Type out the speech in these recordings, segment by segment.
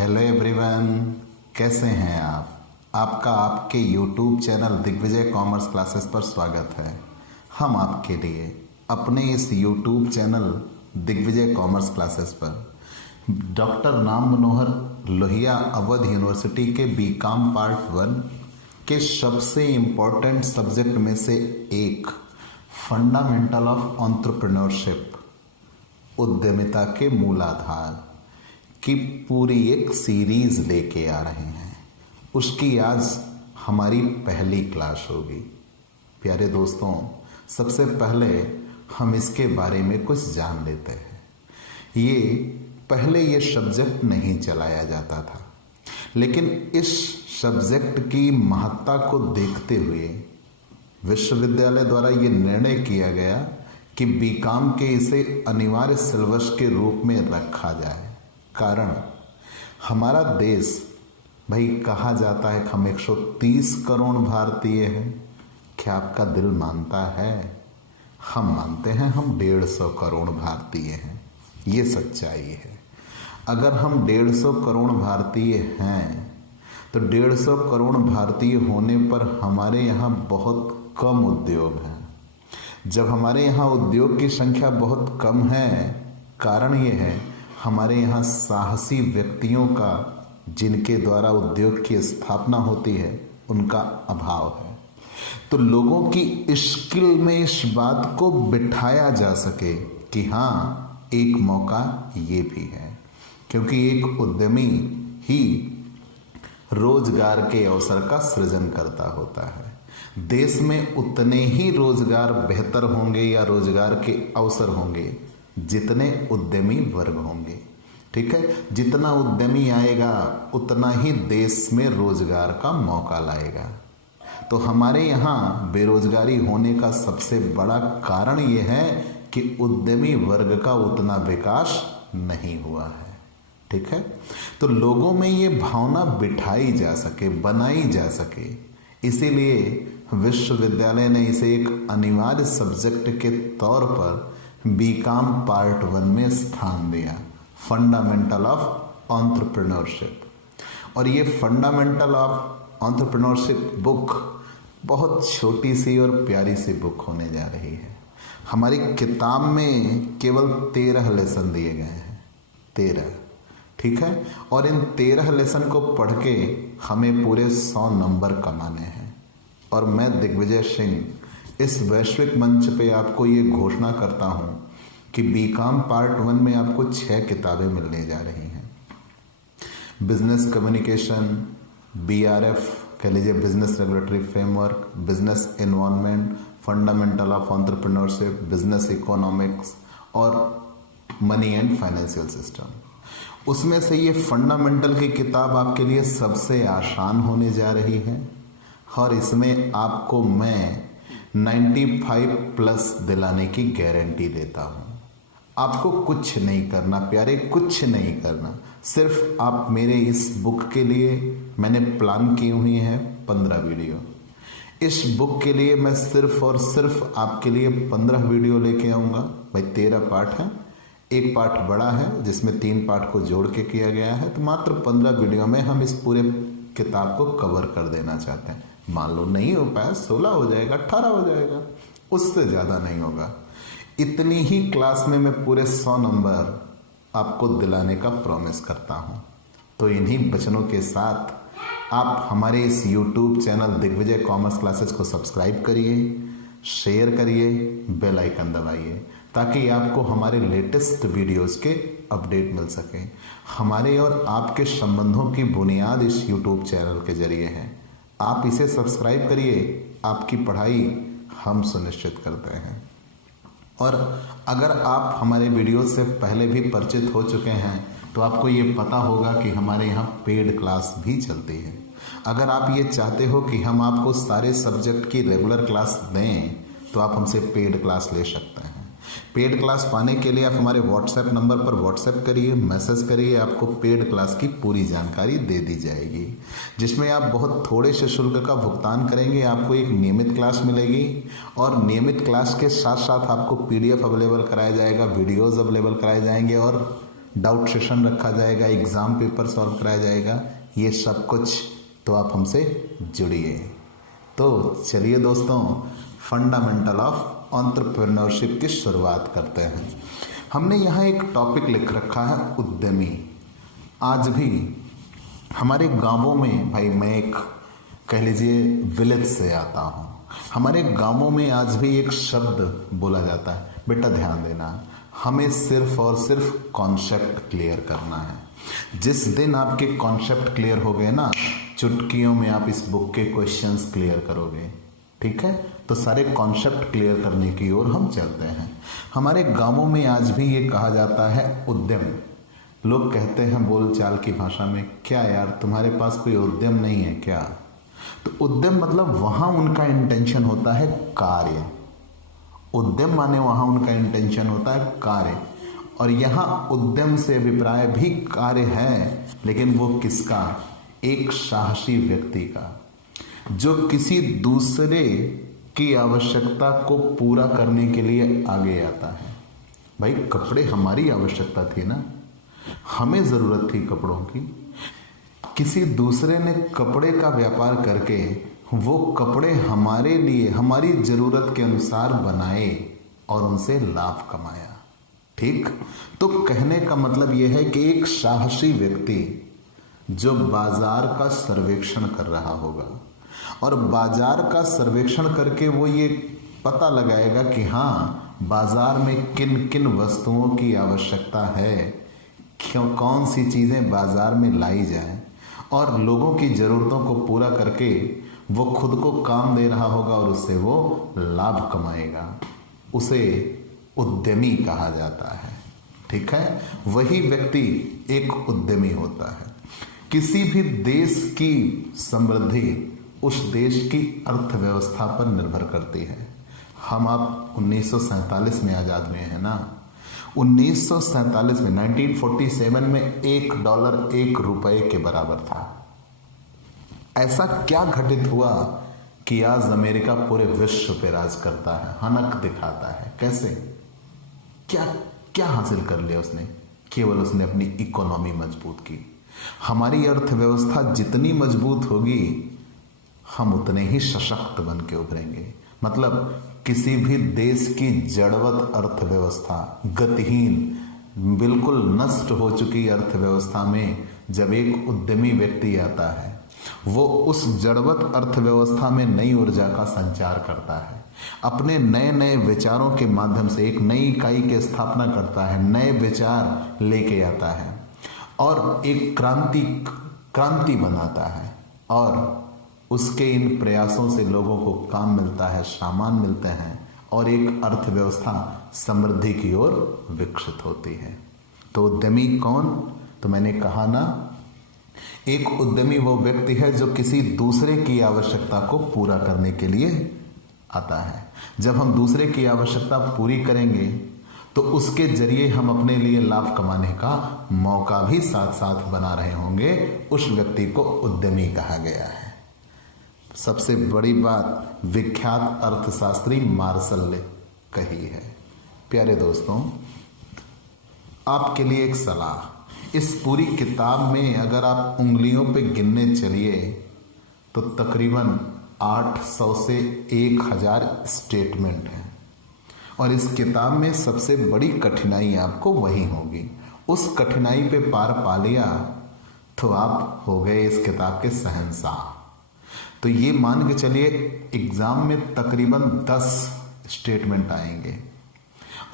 Hello everyone, कैसे हैं आप? आपका आपके YouTube channel Digvijay commerce classes पर स्वागत है। हम आपके लिए अपने इस YouTube channel Digvijay commerce classes पर डॉक्टर राम मनोहर लोहिया अवध यूनिवर्सिटी के बीकॉम पार्ट 1 के सबसे इम्पोर्टेंट सब्जेक्ट में से एक फंडामेंटल ऑफ एंटरप्रेन्योरशिप, उद्यमिता के मूलाधार की पूरी एक सीरीज लेके आ रहे हैं। उसकी आज हमारी पहली क्लास होगी। प्यारे दोस्तों, सबसे पहले हम इसके बारे में कुछ जान लेते हैं। पहले ये सब्जेक्ट नहीं चलाया जाता था, लेकिन इस सब्जेक्ट की महत्ता को देखते हुए विश्वविद्यालय द्वारा ये निर्णय किया गया कि बीकॉम के इसे अनिवार्य सिलेबस के रूप में रखा जाए। कारण हमारा देश, भाई कहा जाता है कि हम 130 करोड़ भारतीय हैं। क्या आपका दिल मानता है? हम मानते हैं हम 150 करोड़ भारतीय हैं। ये सच्चाई है। अगर हम 150 करोड़ भारतीय हैं तो 150 करोड़ भारतीय होने पर हमारे यहाँ बहुत कम उद्योग हैं। जब हमारे यहाँ उद्योग की संख्या बहुत कम है, कारण ये है हमारे यहाँ साहसी व्यक्तियों का, जिनके द्वारा उद्योग की स्थापना होती है, उनका अभाव है। तो लोगों की स्किल में इस बात को बिठाया जा सके कि हाँ, एक मौका ये भी है, क्योंकि एक उद्यमी ही रोजगार के अवसर का सृजन करता होता है। देश में उतने ही रोजगार बेहतर होंगे या रोजगार के अवसर होंगे जितने उद्यमी वर्ग होंगे। ठीक है, जितना उद्यमी आएगा उतना ही देश में रोजगार का मौका लाएगा। तो हमारे यहाँ बेरोजगारी होने का सबसे बड़ा कारण यह है कि उद्यमी वर्ग का उतना विकास नहीं हुआ है। ठीक है, तो लोगों में ये भावना बिठाई जा सके, बनाई जा सके, इसीलिए विश्वविद्यालय ने इसे एक अनिवार्य सब्जेक्ट के तौर पर बीकॉम पार्ट 1 में स्थान दिया, फंडामेंटल ऑफ एंटरप्रेन्योरशिप। और ये फंडामेंटल ऑफ एंटरप्रेन्योरशिप बुक बहुत छोटी सी और प्यारी सी बुक होने जा रही है। हमारी किताब में केवल 13 लेसन दिए गए हैं, 13। ठीक है, और इन 13 लेसन को पढ़ के हमें पूरे 100 नंबर कमाने हैं। और मैं दिग्विजय सिंह इस वैश्विक मंच पे आपको ये घोषणा करता हूँ कि बीकॉम पार्ट 1 में आपको 6 किताबें मिलने जा रही हैं। बिजनेस कम्युनिकेशन, BRF कह लीजिए, business regulatory framework, business environment, fundamental of entrepreneurship, business economics और मनी एंड फाइनेंशियल सिस्टम। उसमें से ये फंडामेंटल की किताब आपके लिए सबसे आसान होने जा रही है और इसमें आपको मैं 95+ दिलाने की गारंटी देता हूँ। आपको कुछ नहीं करना प्यारे, कुछ नहीं करना। सिर्फ आप मेरे इस बुक के लिए मैंने प्लान की हुई है 15 वीडियो। इस बुक के लिए मैं सिर्फ और सिर्फ आपके लिए 15 वीडियो लेके आऊँगा। भाई 13 पार्ट हैं, एक पार्ट बड़ा है जिसमें 3 पार्ट को जोड़ के किया गया है, तो मात्र 15 वीडियो में हम इस पूरे किताब को कवर कर देना चाहते हैं। मान लो नहीं हो पाया, 16 हो जाएगा, 18 हो जाएगा, उससे ज़्यादा नहीं होगा। इतनी ही क्लास में मैं पूरे 100 नंबर आपको दिलाने का प्रॉमिस करता हूँ। तो इन्हीं वचनों के साथ आप हमारे इस YouTube channel Digvijay commerce classes को सब्सक्राइब करिए, शेयर करिए, बेल आइकन दबाइए, ताकि आपको हमारे लेटेस्ट वीडियोस के अपडेट मिल सके। हमारे और आपके संबंधों की बुनियाद इस YouTube चैनल के जरिए है। आप इसे सब्सक्राइब करिए, आपकी पढ़ाई हम सुनिश्चित करते हैं। और अगर आप हमारे वीडियो से पहले भी परिचित हो चुके हैं तो आपको ये पता होगा कि हमारे यहाँ पेड क्लास भी चलती है। अगर आप ये चाहते हो कि हम आपको सारे सब्जेक्ट की रेगुलर क्लास दें तो आप हमसे पेड क्लास ले सकते हैं। पेड क्लास पाने के लिए आप हमारे व्हाट्सएप नंबर पर व्हाट्सएप करिए, मैसेज करिए, आपको पेड क्लास की पूरी जानकारी दे दी जाएगी, जिसमें आप बहुत थोड़े से शुल्क का भुगतान करेंगे। आपको एक नियमित क्लास मिलेगी और नियमित क्लास के साथ साथ आपको PDF अवेलेबल कराया जाएगा, वीडियोज़ अवेलेबल कराए जाएंगे और डाउट सेशन रखा जाएगा, एग्ज़ाम पेपर सॉल्व कराया जाएगा, ये सब कुछ। तो आप हमसे जुड़िए। तो चलिए दोस्तों, फंडामेंटल ऑफ एंटरप्रेन्योरशिप की शुरुआत करते हैं। हमने यहाँ एक टॉपिक लिख रखा है, उद्यमी। आज भी हमारे गांवों में, भाई मैं एक कह लीजिए विलेज से आता हूँ, हमारे गांवों में आज भी एक शब्द बोला जाता है, बेटा ध्यान देना, हमें सिर्फ और सिर्फ कॉन्सेप्ट क्लियर करना है। जिस दिन आपके कॉन्सेप्ट क्लियर हो गए ना, चुटकियों में आप इस बुक के क्वेश्चंस क्लियर करोगे, ठीक है। तो सारे कॉन्सेप्ट क्लियर करने की ओर हम चलते हैं। हमारे गांवों में आज भी ये कहा जाता है उद्यम। लोग कहते हैं बोलचाल की भाषा में, क्या यार तुम्हारे पास कोई उद्यम नहीं है क्या? तो उद्यम मतलब वहां उनका इंटेंशन होता है कार्य। उद्यम माने वहां उनका इंटेंशन होता है कार्य। और यहां उद्यम से अभिप्राय भी कार्य है, लेकिन वो किसका? एक साहसी व्यक्ति का, जो किसी दूसरे की आवश्यकता को पूरा करने के लिए आगे आता है। भाई कपड़े हमारी आवश्यकता थी ना, हमें जरूरत थी कपड़ों की। किसी दूसरे ने कपड़े का व्यापार करके वो कपड़े हमारे लिए हमारी जरूरत के अनुसार बनाए और उनसे लाभ कमाया, ठीक। तो कहने का मतलब यह है कि एक साहसी व्यक्ति जो बाजार का सर्वेक्षण कर रहा होगा और बाजार का सर्वेक्षण करके वो ये पता लगाएगा कि हाँ, बाजार में किन किन वस्तुओं की आवश्यकता है, क्यों कौन सी चीज़ें बाजार में लाई जाएं, और लोगों की ज़रूरतों को पूरा करके वो खुद को काम दे रहा होगा और उससे वो लाभ कमाएगा। उसे उद्यमी कहा जाता है, ठीक है। वही व्यक्ति एक उद्यमी होता है। किसी भी देश की समृद्धि उस देश की अर्थव्यवस्था पर निर्भर करती है। हम आप 1947 में आज़ाद हुए हैं ना। 1947 में 1947 में $1 1 के बराबर था। ऐसा क्या घटित हुआ कि आज अमेरिका पूरे विश्व पे राज करता है, हनक दिखाता है? कैसे? क्या क्या हासिल कर लिया उसने? केवल उसने अपनी इकोनॉमी मजबूत की। हमारी अर्थव्यवस्था जितनी मजबूत होगी, हम उतने ही सशक्त बन के उभरेंगे। मतलब किसी भी देश की जड़वत अर्थव्यवस्था, गतिहीन, बिल्कुल नष्ट हो चुकी अर्थव्यवस्था में जब एक उद्यमी व्यक्ति आता है, वो उस जड़वत अर्थव्यवस्था में नई ऊर्जा का संचार करता है। अपने नए नए विचारों के माध्यम से एक नई इकाई की स्थापना करता है, नए विचार लेके आता है और एक क्रांति बनाता है। और उसके इन प्रयासों से लोगों को काम मिलता है, सामान मिलते हैं और एक अर्थव्यवस्था समृद्धि की ओर विकसित होती है। तो उद्यमी कौन? तो मैंने कहा ना, एक उद्यमी वो व्यक्ति है जो किसी दूसरे की आवश्यकता को पूरा करने के लिए आता है। जब हम दूसरे की आवश्यकता पूरी करेंगे तो उसके जरिए हम अपने लिए लाभ कमाने का मौका भी साथ साथ बना रहे होंगे। उस व्यक्ति को उद्यमी कहा गया है। सबसे बड़ी बात विख्यात अर्थशास्त्री मार्शल ने कही है। प्यारे दोस्तों, आपके लिए एक सलाह, इस पूरी किताब में अगर आप उंगलियों पे गिनने चलिए तो तकरीबन 800 से 1000 स्टेटमेंट हैं। और इस किताब में सबसे बड़ी कठिनाई आपको वही होगी। उस कठिनाई पे पार पा लिया तो आप हो गए इस किताब के शहंशाह। तो ये मान के चलिए एग्जाम में तकरीबन 10 स्टेटमेंट आएंगे।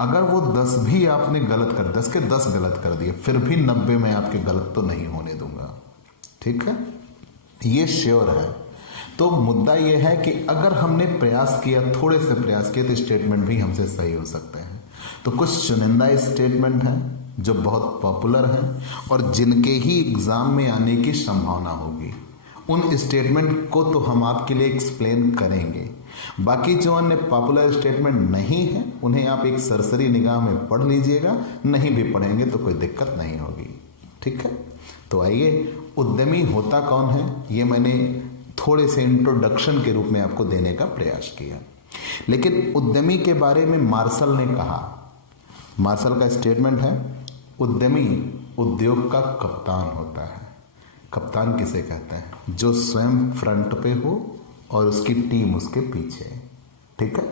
अगर वो 10 भी आपने गलत कर 10 के 10 गलत कर दिए, फिर भी 90 में आपके गलत तो नहीं होने दूंगा, ठीक है, ये श्योर है। तो मुद्दा ये है कि अगर हमने प्रयास किया, थोड़े से प्रयास किए, तो स्टेटमेंट भी हमसे सही हो सकते हैं। तो कुछ चुनिंदा स्टेटमेंट हैं जो बहुत पॉपुलर हैं और जिनके ही एग्जाम में आने की संभावना होगी। उन स्टेटमेंट को तो हम आपके लिए एक्सप्लेन करेंगे। बाकी जो अन्य पॉपुलर स्टेटमेंट नहीं है उन्हें आप एक सरसरी निगाह में पढ़ लीजिएगा, नहीं भी पढ़ेंगे तो कोई दिक्कत नहीं होगी, ठीक है। तो आइए, उद्यमी होता कौन है ये मैंने थोड़े से इंट्रोडक्शन के रूप में आपको देने का प्रयास किया। लेकिन उद्यमी के बारे में मार्शल ने कहा, मार्शल का स्टेटमेंट है, उद्यमी उद्योग का कप्तान होता है। कप्तान किसे कहते हैं? जो स्वयं फ्रंट पे हो और उसकी टीम उसके पीछे। ठीक है,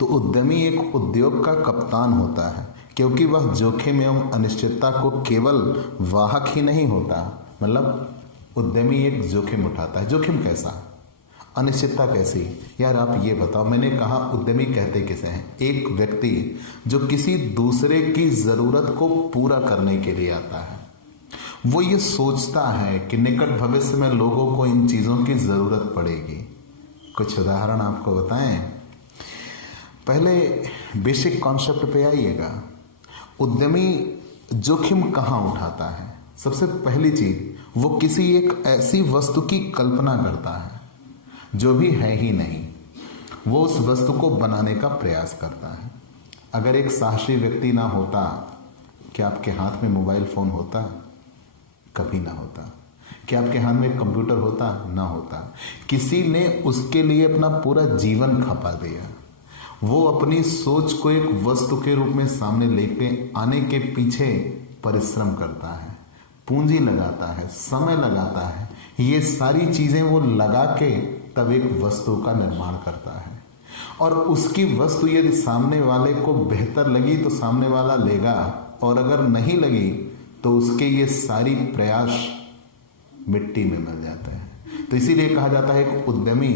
तो उद्यमी एक उद्योग का कप्तान होता है क्योंकि वह जोखिम एवं अनिश्चितता को केवल वाहक ही नहीं होता, मतलब उद्यमी एक जोखिम उठाता है। जोखिम कैसा? अनिश्चितता कैसी? यार आप ये बताओ, मैंने कहा उद्यमी कहते किसे हैं? एक व्यक्ति जो किसी दूसरे की जरूरत को पूरा करने के लिए आता है। वो ये सोचता है कि निकट भविष्य में लोगों को इन चीजों की जरूरत पड़ेगी। कुछ उदाहरण आपको बताएं। पहले बेसिक कॉन्सेप्ट पे आइएगा। उद्यमी जोखिम कहाँ उठाता है? सबसे पहली चीज, वो किसी एक ऐसी वस्तु की कल्पना करता है जो भी है ही नहीं, वो उस वस्तु को बनाने का प्रयास करता है। अगर एक साहसी व्यक्ति ना होता, क्या आपके हाथ में मोबाइल फोन होता? कभी ना होता। क्या आपके हाथ में कंप्यूटर होता? ना होता। किसी ने उसके लिए अपना पूरा जीवन खपा दिया। वो अपनी सोच को एक वस्तु के रूप में सामने लेके आने के पीछे परिश्रम करता है, पूंजी लगाता है, समय लगाता है। ये सारी चीजें वो लगा के तब एक वस्तु का निर्माण करता है। और उसकी वस्तु यदि सामने वाले को बेहतर लगी तो सामने वाला लेगा, और अगर नहीं लगी तो उसके ये सारी प्रयास मिट्टी में मिल जाते हैं। तो इसीलिए कहा जाता है कि उद्यमी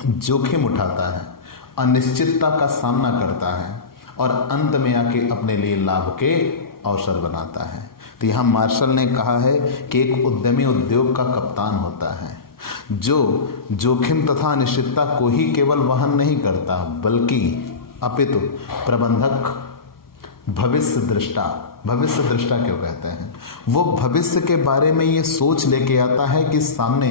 जोखिम उठाता है, अनिश्चितता का सामना करता है और अंत में आके अपने लिए लाभ के अवसर बनाता है। तो यहां मार्शल ने कहा है कि एक उद्यमी उद्योग का कप्तान होता है जो जोखिम तथा अनिश्चितता को ही केवल वहन नहीं करता, बल्कि अपितु प्रबंधक, भविष्य दृष्टा। भविष्य दृष्टा क्यों कहते हैं? वो भविष्य के बारे में ये सोच लेके आता है कि सामने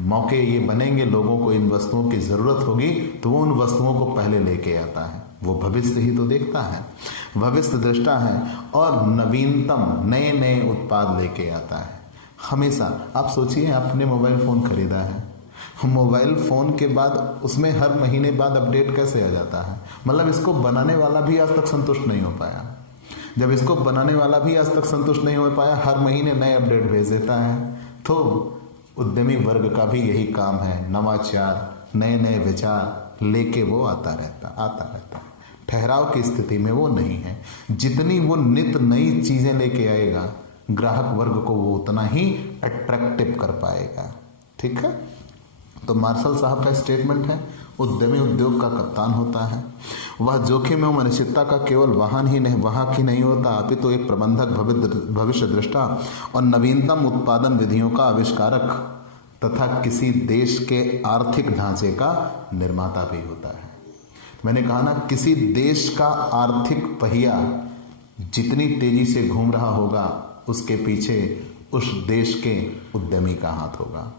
मौके ये बनेंगे, लोगों को इन वस्तुओं की जरूरत होगी, तो वो उन वस्तुओं को पहले लेके आता है। वो भविष्य ही तो देखता है, भविष्य दृष्टा है और नवीनतम नए नए उत्पाद लेके आता है। हमेशा आप सोचिए, आपने मोबाइल फोन खरीदा है, मोबाइल फोन के बाद उसमें हर महीने बाद अपडेट कैसे आ जाता है? मतलब इसको बनाने वाला भी आज तक संतुष्ट नहीं हो पाया। जब इसको बनाने वाला भी आज तक संतुष्ट नहीं हो पाया, हर महीने नए अपडेट भेज देता है। तो उद्यमी वर्ग का भी यही काम है, नवाचार, नए नए विचार लेके वो आता रहता। ठहराव की स्थिति में वो नहीं है। जितनी वो नित नई चीजें लेके आएगा, ग्राहक वर्ग को वो उतना ही अट्रैक्टिव कर पाएगा। ठीक है, तो मार्शल साहब का स्टेटमेंट है, उद्यमी उद्योग का कप्तान होता है। वह जोखिम एवं अनिश्चितता का केवल वाहक ही नहीं होता, अपितु तो एक प्रबंधक, भविष्य दृष्टा और नवीनतम उत्पादन विधियों का आविष्कारक तथा किसी देश के आर्थिक ढांचे का निर्माता भी होता है। मैंने कहा ना, किसी देश का आर्थिक पहिया जितनी तेजी से घूम रहा होगा, उसके पीछे उस देश के उद्यमी का हाथ होगा।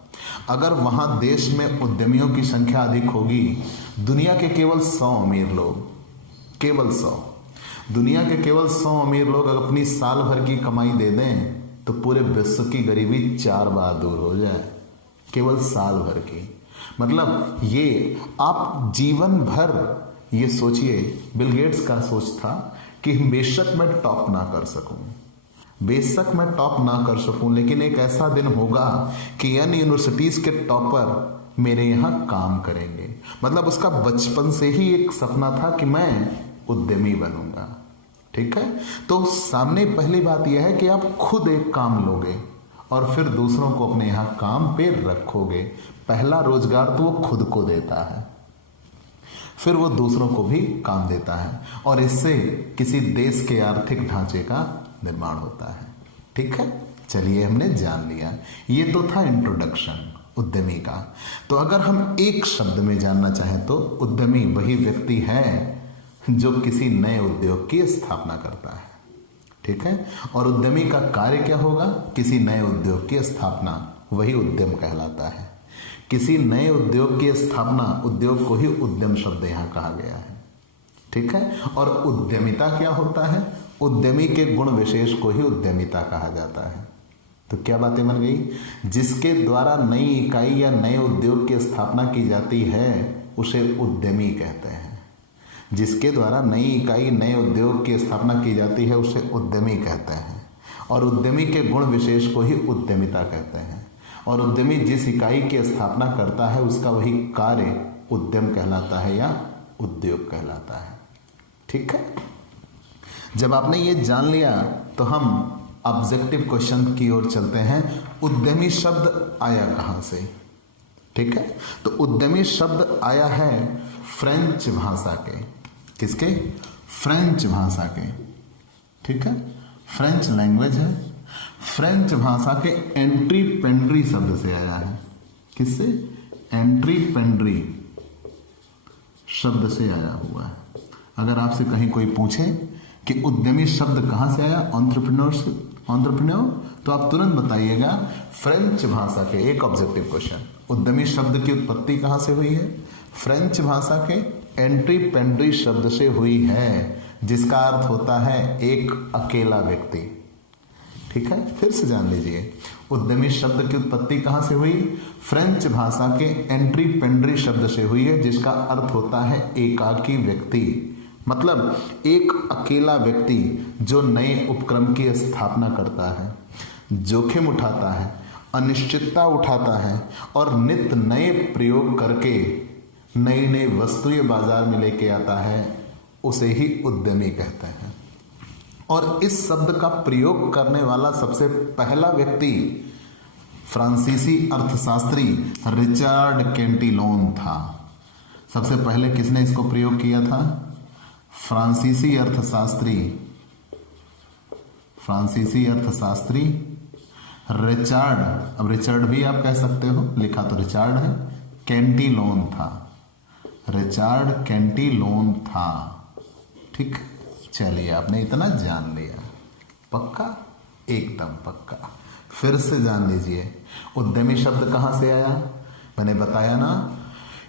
अगर वहां देश में उद्यमियों की संख्या अधिक होगी, दुनिया के केवल 100 अमीर लोग, केवल 100, दुनिया के केवल 100 अमीर लोग अगर अपनी साल भर की कमाई दे दें तो पूरे विश्व की गरीबी 4 बार दूर हो जाए, केवल साल भर की। मतलब ये आप जीवन भर ये सोचिए। बिल गेट्स का सोच था कि बेशक मैं टॉप ना कर सकूं, बेशक मैं टॉप ना कर सकूं, लेकिन एक ऐसा दिन होगा कि अन्य यूनिवर्सिटीज के टॉपर मेरे यहाँ काम करेंगे। मतलब उसका बचपन से ही एक सपना था कि मैं उद्यमी बनूंगा। ठीक है, तो सामने पहली बात यह है कि आप खुद एक काम लोगे और फिर दूसरों को अपने यहाँ काम पे रखोगे। पहला रोजगार तो वो खुद को देता है, फिर वो दूसरों को भी काम देता है, और इससे किसी देश के आर्थिक ढांचे का निर्माण होता है। ठीक है, चलिए हमने जान लिया। ये तो था इंट्रोडक्शन उद्यमी का। तो अगर हम एक शब्द में जानना चाहें तो उद्यमी वही व्यक्ति है जो किसी नए उद्योग की स्थापना करता है। ठीक है, और उद्यमी का कार्य क्या होगा? किसी नए उद्योग की स्थापना, वही उद्यम कहलाता है। किसी नए उद्योग की स्थापना, उद्योग को ही उद्यम शब्द यहां कहा गया है। ठीक है, और उद्यमिता क्या होता है? उद्यमी के गुण विशेष को ही उद्यमिता कहा जाता है। तो क्या बातें बन गई? जिसके द्वारा नई इकाई या नए उद्योग की स्थापना की जाती है उसे उद्यमी कहते हैं। जिसके द्वारा नई इकाई, नए उद्योग की स्थापना की जाती है उसे उद्यमी कहते हैं। और उद्यमी के गुण विशेष को ही उद्यमिता कहते हैं। और उद्यमी जिस इकाई की स्थापना करता है उसका वही कार्य उद्यम कहलाता है या उद्योग कहलाता है। ठीक है, जब आपने ये जान लिया तो हम ऑब्जेक्टिव क्वेश्चन की ओर चलते हैं। उद्यमी शब्द आया कहाँ से? ठीक है, तो उद्यमी शब्द आया है फ्रेंच भाषा के। किसके? फ्रेंच भाषा के। ठीक है, फ्रेंच लैंग्वेज है। फ्रेंच भाषा के एंट्रीपेंड्री शब्द से आया है। किससे? एंट्रीपेंड्री शब्द से आया हुआ है। अगर आपसे कहीं कोई पूछे कि उद्यमी शब्द कहाँ से आया, एंटरप्रेन्योर, तो आप तुरंत बताइएगा फ्रेंच भाषा के। एक ऑब्जेक्टिव क्वेश्चन, उद्यमी शब्द की उत्पत्ति कहाँ से हुई है? फ्रेंच भाषा के एंट्रीपेंड्री शब्द से हुई है, जिसका अर्थ होता है एक अकेला व्यक्ति। ठीक है, फिर से जान लीजिए, उद्यमी शब्द की उत्पत्ति कहाँ से हुई? फ्रेंच भाषा के एंट्रीपेंड्री शब्द से हुई है, जिसका अर्थ होता है एकाकी व्यक्ति। मतलब एक अकेला व्यक्ति जो नए उपक्रम की स्थापना करता है, जोखिम उठाता है, अनिश्चितता उठाता है और नित्य नए प्रयोग करके नई नई वस्तुएं बाजार में लेके आता है, उसे ही उद्यमी कहते हैं। और इस शब्द का प्रयोग करने वाला सबसे पहला व्यक्ति फ्रांसीसी अर्थशास्त्री रिचर्ड कैंटिलोन था। सबसे पहले किसने इसको प्रयोग किया था? फ्रांसीसी अर्थशास्त्री रिचर्ड, अब रिचर्ड भी आप कह सकते हो, लिखा तो रिचर्ड है, कैंटिलोन था। रिचर्ड कैंटिलोन था। ठीक, चलिए आपने इतना जान लिया, पक्का? एकदम पक्का। फिर से जान लीजिए, उद्यमी शब्द कहाँ से आया? मैंने बताया ना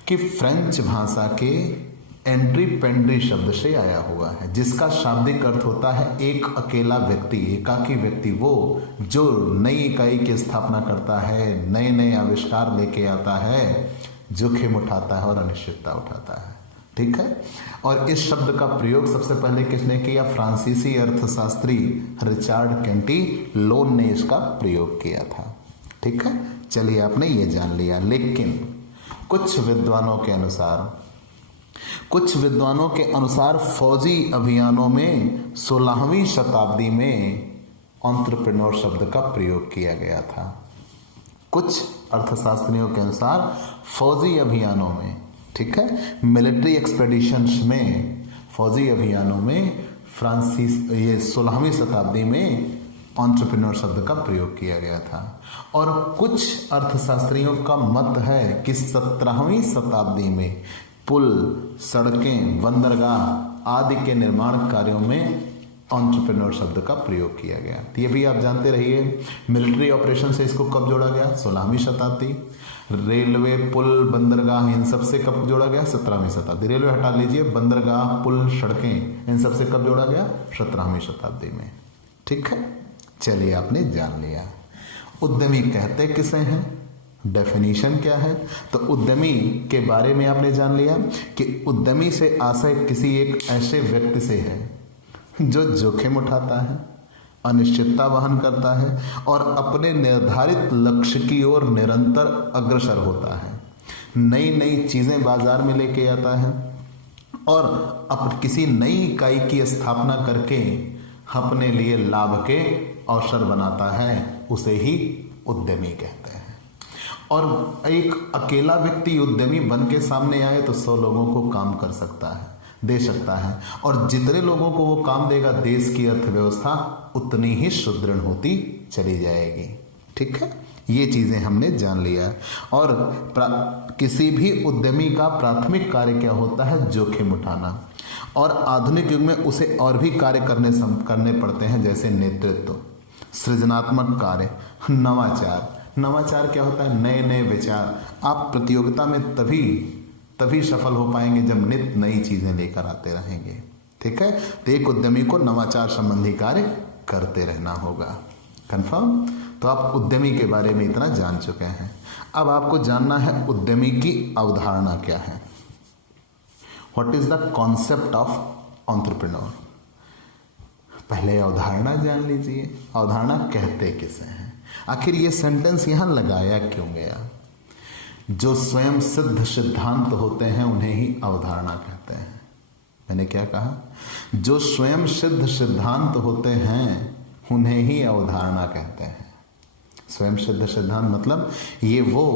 कि फ्रेंच भाषा के एंट्रीपेंड्री शब्द से आया हुआ है, जिसका शाब्दिक अर्थ होता है एक अकेला व्यक्ति, एकाकी व्यक्ति, वो जो नई इकाई की स्थापना करता है, नए नए आविष्कार लेके आता है, जोखिम उठाता है और अनिश्चितता उठाता है। ठीक है, और इस शब्द का प्रयोग सबसे पहले किसने किया? फ्रांसीसी अर्थशास्त्री रिचर्ड कैंटिलोन ने इसका प्रयोग किया था। ठीक है, चलिए आपने ये जान लिया। लेकिन कुछ विद्वानों के अनुसार फौजी अभियानों में 16वीं शताब्दी में एंटरप्रेन्योर शब्द का प्रयोग किया गया था। कुछ अर्थशास्त्रियों के अनुसार फौजी अभियानों में, ठीक है, मिलिट्री एक्सपेडिशंस में, फौजी अभियानों में ये 16वीं शताब्दी में एंटरप्रेन्योर शब्द का प्रयोग किया गया था। और कुछ अर्थशास्त्रियों का मत है कि 17वीं शताब्दी में पुल, सड़कें, बंदरगाह आदि के निर्माण कार्यों में एंटरप्रेन्योर शब्द का प्रयोग किया गया। तो ये भी आप जानते रहिए, मिलिट्री ऑपरेशन से इसको कब जोड़ा गया? 16वीं शताब्दी। रेलवे, पुल, बंदरगाह, इन सब से कब जोड़ा गया? 17वीं शताब्दी। रेलवे हटा लीजिए, बंदरगाह, पुल, सड़कें, इन सब से कब जोड़ा गया? 17वीं शताब्दी में। ठीक है, चलिए आपने जान लिया। उद्यमी कहते किसे हैं, डेफिनेशन क्या है? तो उद्यमी के बारे में आपने जान लिया कि उद्यमी से आशय किसी एक ऐसे व्यक्ति से है जो जोखिम उठाता है, अनिश्चितता वहन करता है और अपने निर्धारित लक्ष्य की ओर निरंतर अग्रसर होता है, नई नई चीजें बाजार में लेके आता है और अब किसी नई इकाई की स्थापना करके अपने लिए लाभ के अवसर बनाता है, उसे ही उद्यमी कहते हैं। और एक अकेला व्यक्ति उद्यमी बन के सामने आए तो 100 लोगों को काम कर सकता है, दे सकता है, और जितने लोगों को वो काम देगा देश की अर्थव्यवस्था उतनी ही सुदृढ़ होती चली जाएगी। ठीक है, ये चीजें हमने जान लिया। और किसी भी उद्यमी का प्राथमिक कार्य क्या होता है? जोखिम उठाना। और आधुनिक युग में उसे और भी कार्य करने पड़ते हैं, जैसे नेतृत्व, सृजनात्मक कार्य, नवाचार। नवाचार क्या होता है? नए नए विचार। आप प्रतियोगिता में तभी सफल हो पाएंगे जब नित्य नई चीजें लेकर आते रहेंगे। ठीक है, तो एक उद्यमी को नवाचार संबंधी कार्य करते रहना होगा। कंफर्म? तो आप उद्यमी के बारे में इतना जान चुके हैं। अब आपको जानना है उद्यमी की अवधारणा क्या है। What is the concept of entrepreneur. पहले अवधारणा जान लीजिए, अवधारणा कहते किसे हैं, आखिर ये सेंटेंस यहां लगाया क्यों गया। जो स्वयं सिद्ध सिद्धांत होते हैं उन्हें ही अवधारणा कहते हैं। मैंने क्या कहा, जो स्वयं सिद्ध सिद्धांत होते हैं उन्हें ही अवधारणा कहते हैं। स्वयं सिद्ध सिद्धांत मतलब ये वो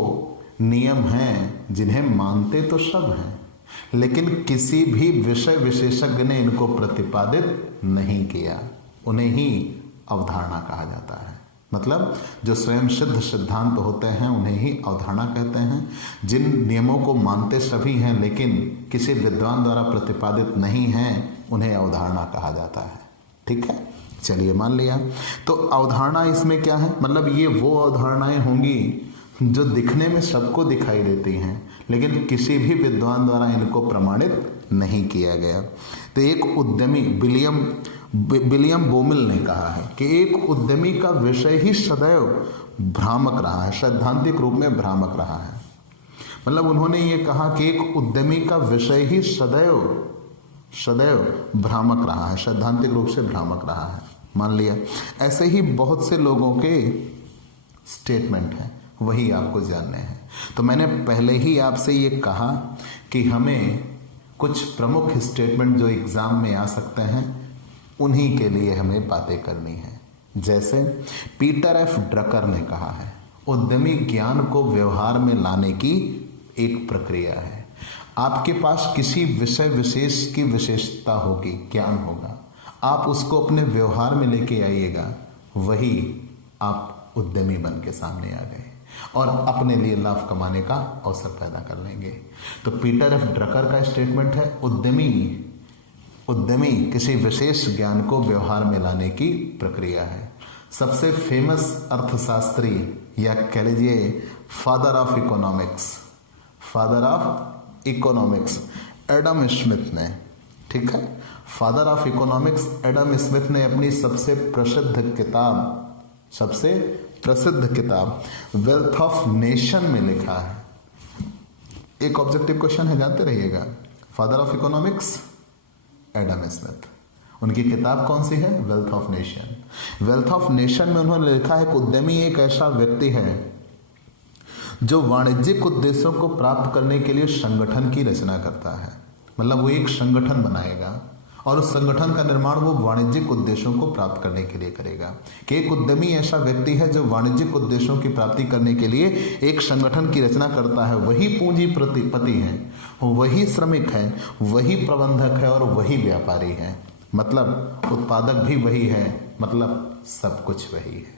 नियम हैं जिन्हें मानते तो सब हैं, लेकिन किसी भी विषय विशेषज्ञ ने इनको प्रतिपादित नहीं किया, उन्हें ही अवधारणा कहा जाता है। मतलब जो स्वयं सिद्ध सिद्धांत होते हैं उन्हें ही अवधारणा कहते हैं। जिन नियमों को मानते सभी हैं लेकिन किसी विद्वान द्वारा प्रतिपादित नहीं हैं, उन्हें अवधारणा कहा जाता है। ठीक है, चलिए मान लिया। तो अवधारणा इसमें क्या है, मतलब ये वो अवधारणाएं होंगी जो दिखने में सबको दिखाई देती हैं लेकिन किसी भी विद्वान द्वारा इनको प्रमाणित नहीं किया गया। तो एक उद्यमी विलियम बोमिल ने कहा है कि एक उद्यमी का विषय ही सदैव भ्रामक रहा है, सैद्धांतिक रूप में भ्रामक रहा है। मतलब उन्होंने ये कहा कि एक उद्यमी का विषय ही सदैव भ्रामक रहा है, सैद्धांतिक रूप से भ्रामक रहा है। मान लिया। ऐसे ही बहुत से लोगों के स्टेटमेंट हैं, वही आपको जानने हैं। तो मैंने पहले ही आपसे ये कहा कि हमें कुछ प्रमुख स्टेटमेंट जो एग्जाम में आ सकते हैं उन्हीं के लिए हमें बातें करनी है। जैसे पीटर एफ ड्रकर ने कहा है, उद्यमी ज्ञान को व्यवहार में लाने की एक प्रक्रिया है। आपके पास किसी विषय विशेष की विशेषता होगी, ज्ञान होगा, आप उसको अपने व्यवहार में लेके आइएगा, वही आप उद्यमी बन के सामने आ गए और अपने लिए लाभ कमाने का अवसर पैदा कर लेंगे। तो पीटर एफ ड्रकर का स्टेटमेंट है, उद्यमी किसी विशेष ज्ञान को व्यवहार में लाने की प्रक्रिया है। सबसे फेमस अर्थशास्त्री या कह लीजिए father of economics Adam Smith ने, ठीक है, father of economics Adam Smith ने अपनी सबसे प्रसिद्ध किताब वेल्थ ऑफ नेशन में लिखा है। एक ऑब्जेक्टिव क्वेश्चन है, जानते रहिएगा। Father of economics Adam Smith, उनकी किताब कौन सी है, wealth of nation. Wealth of nation में उन्होंने लिखा है कि उद्यमी एक ऐसा व्यक्ति है जो वाणिज्यिक उद्देश्यों को प्राप्त करने के लिए संगठन की रचना करता है। मतलब वो एक संगठन बनाएगा और उस संगठन का निर्माण वो वाणिज्यिक उद्देश्यों को प्राप्त करने के लिए करेगा। कि एक उद्यमी ऐसा व्यक्ति है जो वाणिज्यिक उद्देश्यों की प्राप्ति करने के लिए एक संगठन की रचना करता है। वही पूंजीपति है, वही श्रमिक है, वही प्रबंधक है और वही व्यापारी है। मतलब उत्पादक भी वही है, मतलब सब कुछ वही है।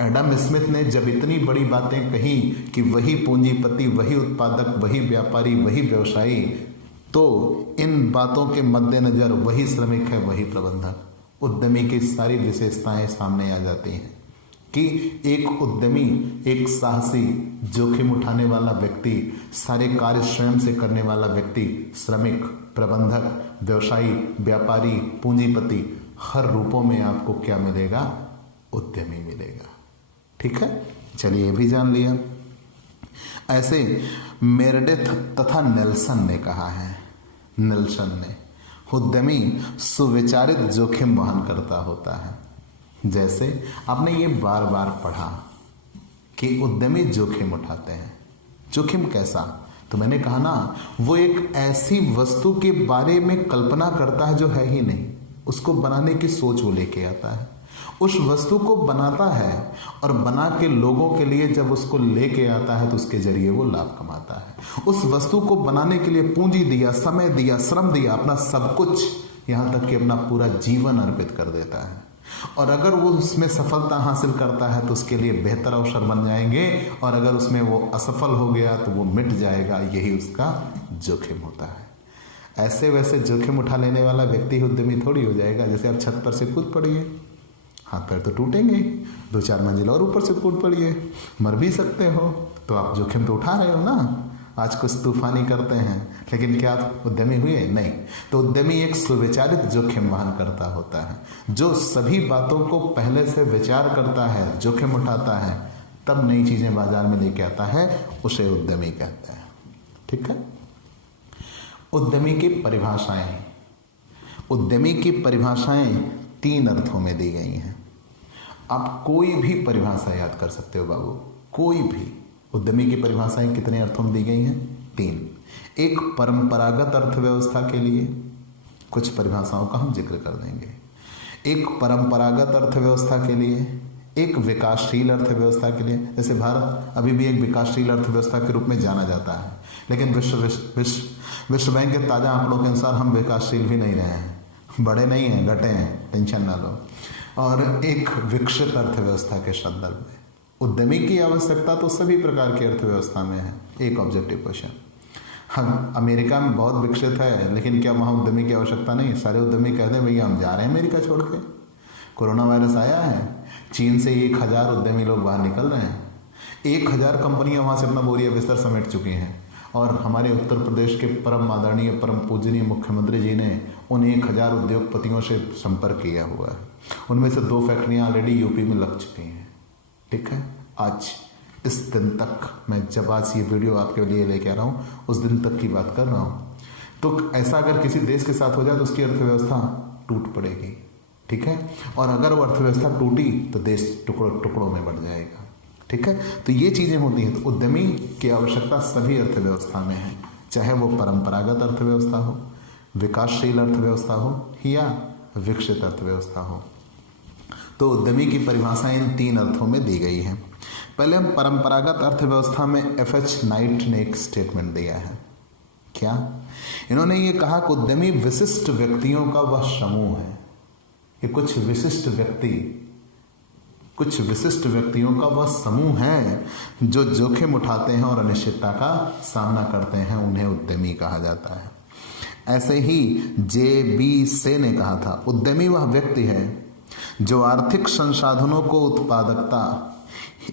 एडम स्मिथ ने जब इतनी बड़ी बातें कही कि वही पूंजीपति, वही उत्पादक, वही व्यापारी, वही व्यवसायी, तो इन बातों के मद्देनजर वही श्रमिक है, वही प्रबंधक, उद्यमी की सारी विशेषताएं सामने आ जाती हैं कि एक उद्यमी एक साहसी, जोखिम उठाने वाला व्यक्ति, सारे कार्य स्वयं से करने वाला व्यक्ति, श्रमिक, प्रबंधक, व्यवसायी, व्यापारी, पूंजीपति, हर रूपों में आपको क्या मिलेगा, उद्यमी मिलेगा। ठीक है, चलिए ये भी जान लिया। ऐसे मेरेडिथ तथा नेल्सन ने कहा है, नेल्सन ने, उद्यमी सुविचारित जोखिम वहन करता होता है। जैसे आपने ये बार बार पढ़ा कि उद्यमी जोखिम उठाते हैं। जोखिम कैसा, तो मैंने कहा ना, वो एक ऐसी वस्तु के बारे में कल्पना करता है जो है ही नहीं, उसको बनाने की सोच वो लेके आता है, उस वस्तु को बनाता है और बना के लोगों के लिए जब उसको लेके आता है तो उसके जरिए वो लाभ कमाता है। उस वस्तु को बनाने के लिए पूंजी दिया, समय दिया, श्रम दिया, अपना सब कुछ, यहाँ तक कि अपना पूरा जीवन अर्पित कर देता है। और अगर वो उसमें सफलता हासिल करता है तो उसके लिए बेहतर अवसर बन जाएंगे, और अगर उसमें वो असफल हो गया तो वो मिट जाएगा। यही उसका जोखिम होता है। ऐसे वैसे जोखिम उठा लेने वाला व्यक्ति उद्यमी थोड़ी हो जाएगा। जैसे आप छत पर से कूद पड़िए, हाथ पैर तो टूटेंगे, 2-4 मंजिल और ऊपर से कूद पड़िए, मर भी सकते हो, तो आप जोखिम तो उठा रहे हो ना। आज कुछ तूफानी करते हैं, लेकिन क्या आप उद्यमी हुए? नहीं। तो उद्यमी एक सुविचारित जोखिम वहन करता होता है, जो सभी बातों को पहले से विचार करता है, जोखिम उठाता है, तब नई चीजें बाजार में लेके आता है, उसे उद्यमी कहते हैं। ठीक है। उद्यमी की परिभाषाएं। उद्यमी की परिभाषाएं 3 अर्थों में दी गई हैं। आप कोई भी परिभाषा याद कर सकते हो बाबू, कोई भी। उद्यमी की परिभाषाएं कितने अर्थों में दी गई हैं? 3। एक परंपरागत अर्थव्यवस्था के लिए, कुछ परिभाषाओं का हम जिक्र कर देंगे। एक परंपरागत अर्थव्यवस्था के लिए, एक विकासशील अर्थव्यवस्था के लिए। जैसे भारत अभी भी एक विकासशील अर्थव्यवस्था के रूप में जाना जाता है, लेकिन विश्व बैंक के ताजा आंकड़ों के अनुसार हम विकासशील भी नहीं रहे हैं, बड़े नहीं हैं, घटे हैं, टेंशन ना लो। और एक विकसित अर्थव्यवस्था के संदर्भ में उद्यमी की आवश्यकता तो सभी प्रकार की अर्थव्यवस्था में है। एक ऑब्जेक्टिव क्वेश्चन, हाँ अमेरिका में बहुत विकसित है, लेकिन क्या वहाँ उद्यमी की आवश्यकता नहीं? सारे उद्यमी कहते हैं भैया हम जा रहे हैं अमेरिका छोड़ के, कोरोना वायरस आया है, चीन से 1000 उद्यमी लोग बाहर निकल रहे हैं, 1000 कंपनियां वहाँ से अपना बोरिया बिस्तर समेट चुकी हैं। और हमारे उत्तर प्रदेश के परम आदरणीय परम पूजनीय मुख्यमंत्री जी ने उन 1000 उद्योगपतियों से संपर्क किया हुआ है। उनमें से 2 फैक्ट्रियाँ ऑलरेडी यूपी में लग चुकी हैं। ठीक है, आज इस दिन तक, मैं जब आज ये वीडियो आपके लिए लेके आ रहा हूँ उस दिन तक की बात कर रहा हूँ। तो ऐसा अगर किसी देश के साथ हो जाए तो उसकी अर्थव्यवस्था टूट पड़ेगी। ठीक है, और अगर वो अर्थव्यवस्था टूटी तो देश टुकड़ों में बढ़ जाएगा। ठीक है, तो ये चीज़ें होती हैं। तो उद्यमी की आवश्यकता सभी अर्थव्यवस्था में है, चाहे वो परंपरागत अर्थव्यवस्था हो, विकासशील अर्थव्यवस्था हो या विकसित अर्थव्यवस्था हो। तो उद्यमी की परिभाषा इन 3 अर्थों में दी गई है। पहले हम परंपरागत अर्थव्यवस्था में FH नाइट ने एक स्टेटमेंट दिया है। क्या? इन्होंने ये कहा कि उद्यमी विशिष्ट व्यक्तियों का वह समूह है, कि कुछ विशिष्ट व्यक्तियों का वह समूह है जो जोखिम उठाते हैं और अनिश्चितता का सामना करते हैं, उन्हें उद्यमी कहा जाता है। ऐसे ही JB से ने कहा था, उद्यमी वह व्यक्ति है जो आर्थिक संसाधनों को उत्पादकता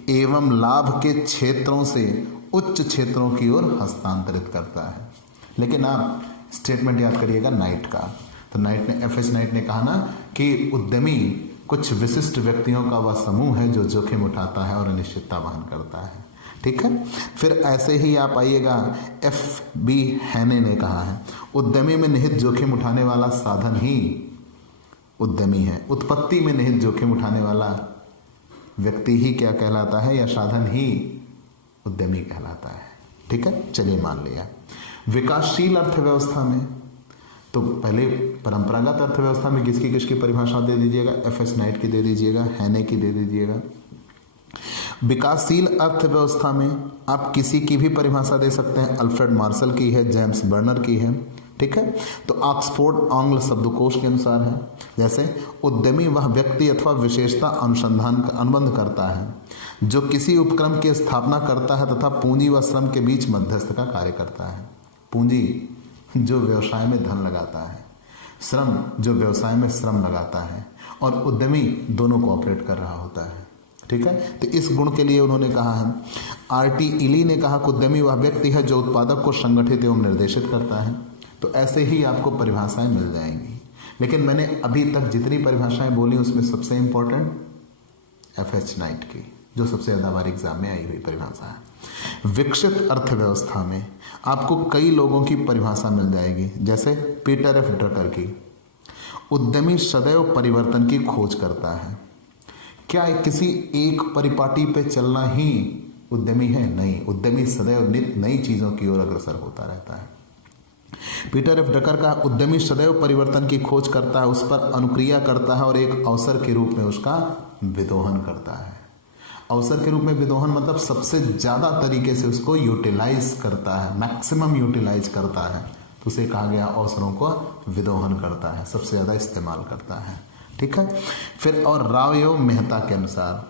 एवं लाभ के क्षेत्रों से उच्च क्षेत्रों की ओर हस्तांतरित करता है। लेकिन आप स्टेटमेंट याद करिएगा नाइट का। तो नाइट ने, FH नाइट ने कहा ना कि उद्यमी कुछ विशिष्ट व्यक्तियों का वह समूह है जो जोखिम उठाता है और अनिश्चितता वहन करता है। ठीक है, फिर ऐसे ही आप आइएगा, FB हैने ने कहा है, उद्यमी में निहित जोखिम उठाने वाला साधन ही उद्यमी है। उत्पत्ति में निहित जोखिम उठाने वाला व्यक्ति ही क्या कहलाता है, या साधन ही उद्यमी कहलाता है। ठीक है, चलिए मान लिया। विकासशील अर्थव्यवस्था में तो पहले परंपरागत अर्थव्यवस्था में किसकी परिभाषा दे दीजिएगा, FH नाइट की दे दीजिएगा, हैने की दे दीजिएगा। विकासशील अर्थव्यवस्था में आप किसी की भी परिभाषा दे सकते हैं, अल्फ्रेड मार्शल की है, जेम्स बर्नर की है। ठीक है, तो ऑक्सफोर्ड आंग्ल शब्दकोश के अनुसार है, जैसे उद्यमी वह व्यक्ति अथवा विशेषता अनुसंधान का अनुबंध करता है जो किसी उपक्रम की स्थापना करता है तथा पूंजी व श्रम के बीच मध्यस्थ का कार्य करता है। पूंजी जो व्यवसाय में धन लगाता है, श्रम जो व्यवसाय में श्रम लगाता है, और उद्यमी दोनों को ऑपरेट कर रहा होता है। ठीक है, तो इस गुण के लिए उन्होंने कहा है। RT इली ने कहा कि उद्यमी वह व्यक्ति है जो उत्पादक को संगठित एवं निर्देशित करता है। तो ऐसे ही आपको परिभाषाएं मिल जाएंगी, लेकिन मैंने अभी तक जितनी परिभाषाएं बोली उसमें सबसे इंपॉर्टेंट FH नाइट की, जो सबसे ज़्यादा बार एग्जाम में आई हुई परिभाषा है। विकसित अर्थव्यवस्था में आपको कई लोगों की परिभाषा मिल जाएगी, जैसे पीटर F ड्रकर की, उद्यमी सदैव परिवर्तन की खोज करता है। क्या किसी एक परिपाटी पे चलना ही उद्यमी है? नहीं, उद्यमी सदैव नित्य नई चीज़ों की ओर अग्रसर होता रहता है। पीटर F ड्रकर का उद्यमी सदैव परिवर्तन की खोज करता है, उस पर अनुक्रिया करता है और एक अवसर के रूप में उसका विदोहन करता है। अवसर के रूप में विदोहन मतलब सबसे ज़्यादा तरीके से उसको यूटिलाइज करता है, मैक्सिमम यूटिलाइज करता है, तो उसे कहा गया अवसरों को विदोहन करता है, सबसे ज़्यादा इस्तेमाल करता है। ठीक है, फिर और राव एवं मेहता के अनुसार,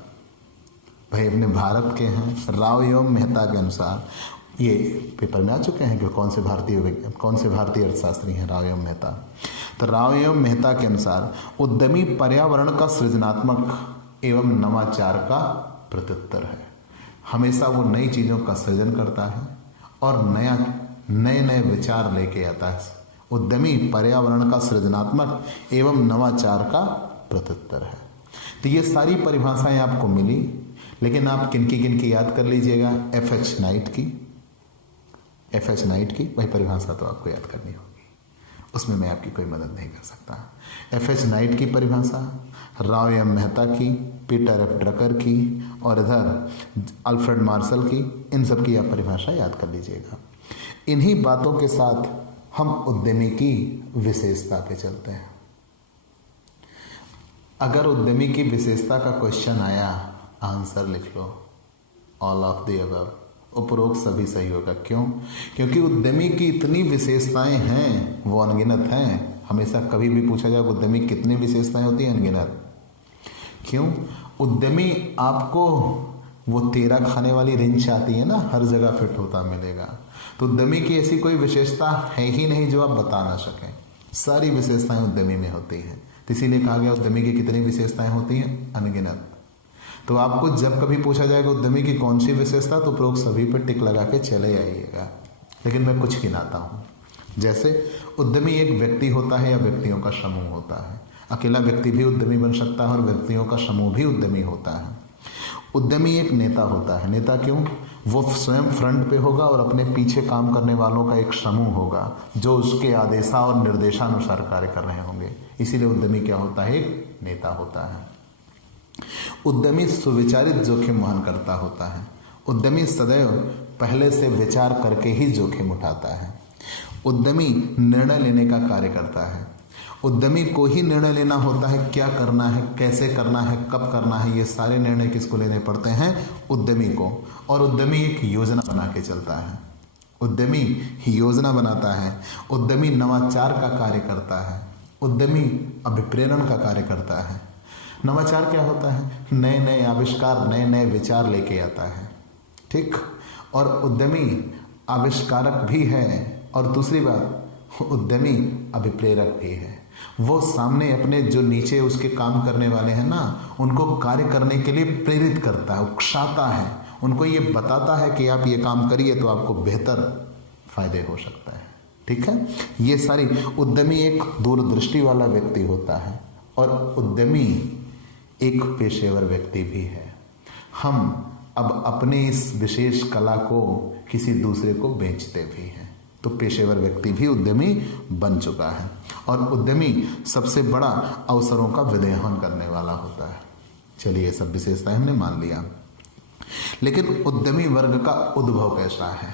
भाई अपने भारत के हैं, राव एवं मेहता के अनुसार, ये पेपर में आ चुके हैं कि कौन से भारतीय अर्थशास्त्री हैं, राव एवं मेहता। तो राव एवं मेहता के अनुसार उद्यमी पर्यावरण का सृजनात्मक एवं नवाचार का प्रत्युत्तर है। हमेशा वो नई चीज़ों का सृजन करता है और नए विचार लेके आता है। उद्यमी पर्यावरण का सृजनात्मक एवं नवाचार का प्रत्युत्तर है। तो ये सारी परिभाषाएं आपको मिली, लेकिन आप किनकी याद कर लीजिएगा, FH नाइट की, FH नाइट की वही परिभाषा तो आपको याद करनी होगी, उसमें मैं आपकी कोई मदद नहीं कर सकता। FH नाइट की परिभाषा, राव एम मेहता की, पीटर एफ ड्रकर की और इधर अल्फ्रेड मार्शल की, इन सब की आप परिभाषा याद कर लीजिएगा। इन्हीं बातों के साथ हम उद्यमी की विशेषता पे चलते हैं। अगर उद्यमी की विशेषता का क्वेश्चन आया, आंसर लिख लो, ऑल ऑफ द अबव, उपरोक्त सभी सही होगा। क्यों? क्योंकि उद्यमी की इतनी विशेषताएं हैं, वो अनगिनत हैं। हमेशा कभी भी पूछा जाए उद्यमी कितनी विशेषताएं होती हैं, अनगिनत। क्यों? उद्यमी आपको वो तेरा खाने वाली रिंच आती है ना, हर जगह फिट होता मिलेगा। तो उद्यमी की ऐसी कोई विशेषता है ही नहीं जो आप बता ना सकें। सारी विशेषताएं उद्यमी में होती हैं। तो इसीलिए कहा गया उद्यमी की कितनी विशेषताएं होती हैं, अनगिनत। तो आपको जब कभी पूछा जाएगा उद्यमी की कौन सी विशेषता, तो उपरोक्त सभी पर टिक लगा के चले आइएगा। लेकिन मैं कुछ गिनाता हूँ। जैसे उद्यमी एक व्यक्ति होता है या व्यक्तियों का समूह होता है। अकेला व्यक्ति भी उद्यमी बन सकता है और व्यक्तियों का समूह भी उद्यमी होता है। उद्यमी एक नेता होता है। नेता क्यों? वो स्वयं फ्रंट पे होगा और अपने पीछे काम करने वालों का एक समूह होगा जो उसके आदेशा और निर्देशानुसार कार्य कर रहे होंगे। इसीलिए उद्यमी क्या होता है? एक नेता होता है। उद्यमी सुविचारित जोखिम वहन करता होता है। उद्यमी सदैव पहले से विचार करके ही जोखिम उठाता है। उद्यमी निर्णय लेने का कार्य करता है। उद्यमी को ही निर्णय लेना होता है, क्या करना है, कैसे करना है, कब करना है, ये सारे निर्णय किसको लेने पड़ते हैं? उद्यमी को। और उद्यमी एक योजना बना के चलता है। उद्यमी योजना बनाता है। उद्यमी नवाचार का कार्य करता है। उद्यमी अभिप्रेरण का कार्य करता है। नवाचार क्या होता है? नए नए आविष्कार, नए नए विचार लेके आता है। ठीक। और उद्यमी आविष्कारक भी है और दूसरी बात उद्यमी अभिप्रेरक भी है। वो सामने अपने जो नीचे उसके काम करने वाले हैं ना, उनको कार्य करने के लिए प्रेरित करता है, उकसाता है, उनको ये बताता है कि आप ये काम करिए तो आपको बेहतर फायदे हो सकता है। ठीक है। ये सारी उद्यमी एक दूरदृष्टि वाला व्यक्ति होता है और उद्यमी एक पेशेवर व्यक्ति भी है। हम अब अपने इस विशेष कला को किसी दूसरे को बेचते भी हैं। तो पेशेवर व्यक्ति भी उद्यमी बन चुका है और उद्यमी सबसे बड़ा अवसरों का विदेहन करने वाला होता है। चलिए, ये सब विशेषताएं हमने मान लिया, लेकिन उद्यमी वर्ग का उद्भव कैसा है,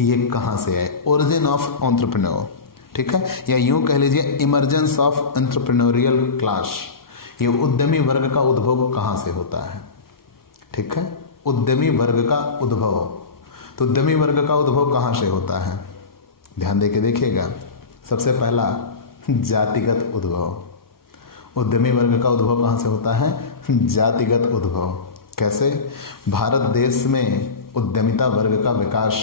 ये कहाँ से है? Origin of entrepreneur. ठीक है, या यूं कह लीजिए इमर्जेंस ऑफ एंटरप्रेन्योरियल क्लास। ये उद्यमी वर्ग का उद्भव कहाँ से होता है? ठीक है, उद्यमी वर्ग का उद्भव। तो उद्यमी वर्ग का उद्भव कहाँ से होता है? ध्यान देके देखिएगा। सबसे पहला जातिगत उद्भव। उद्यमी वर्ग का उद्भव कहाँ से होता है? जातिगत उद्भव। कैसे? भारत देश में उद्यमिता वर्ग का विकास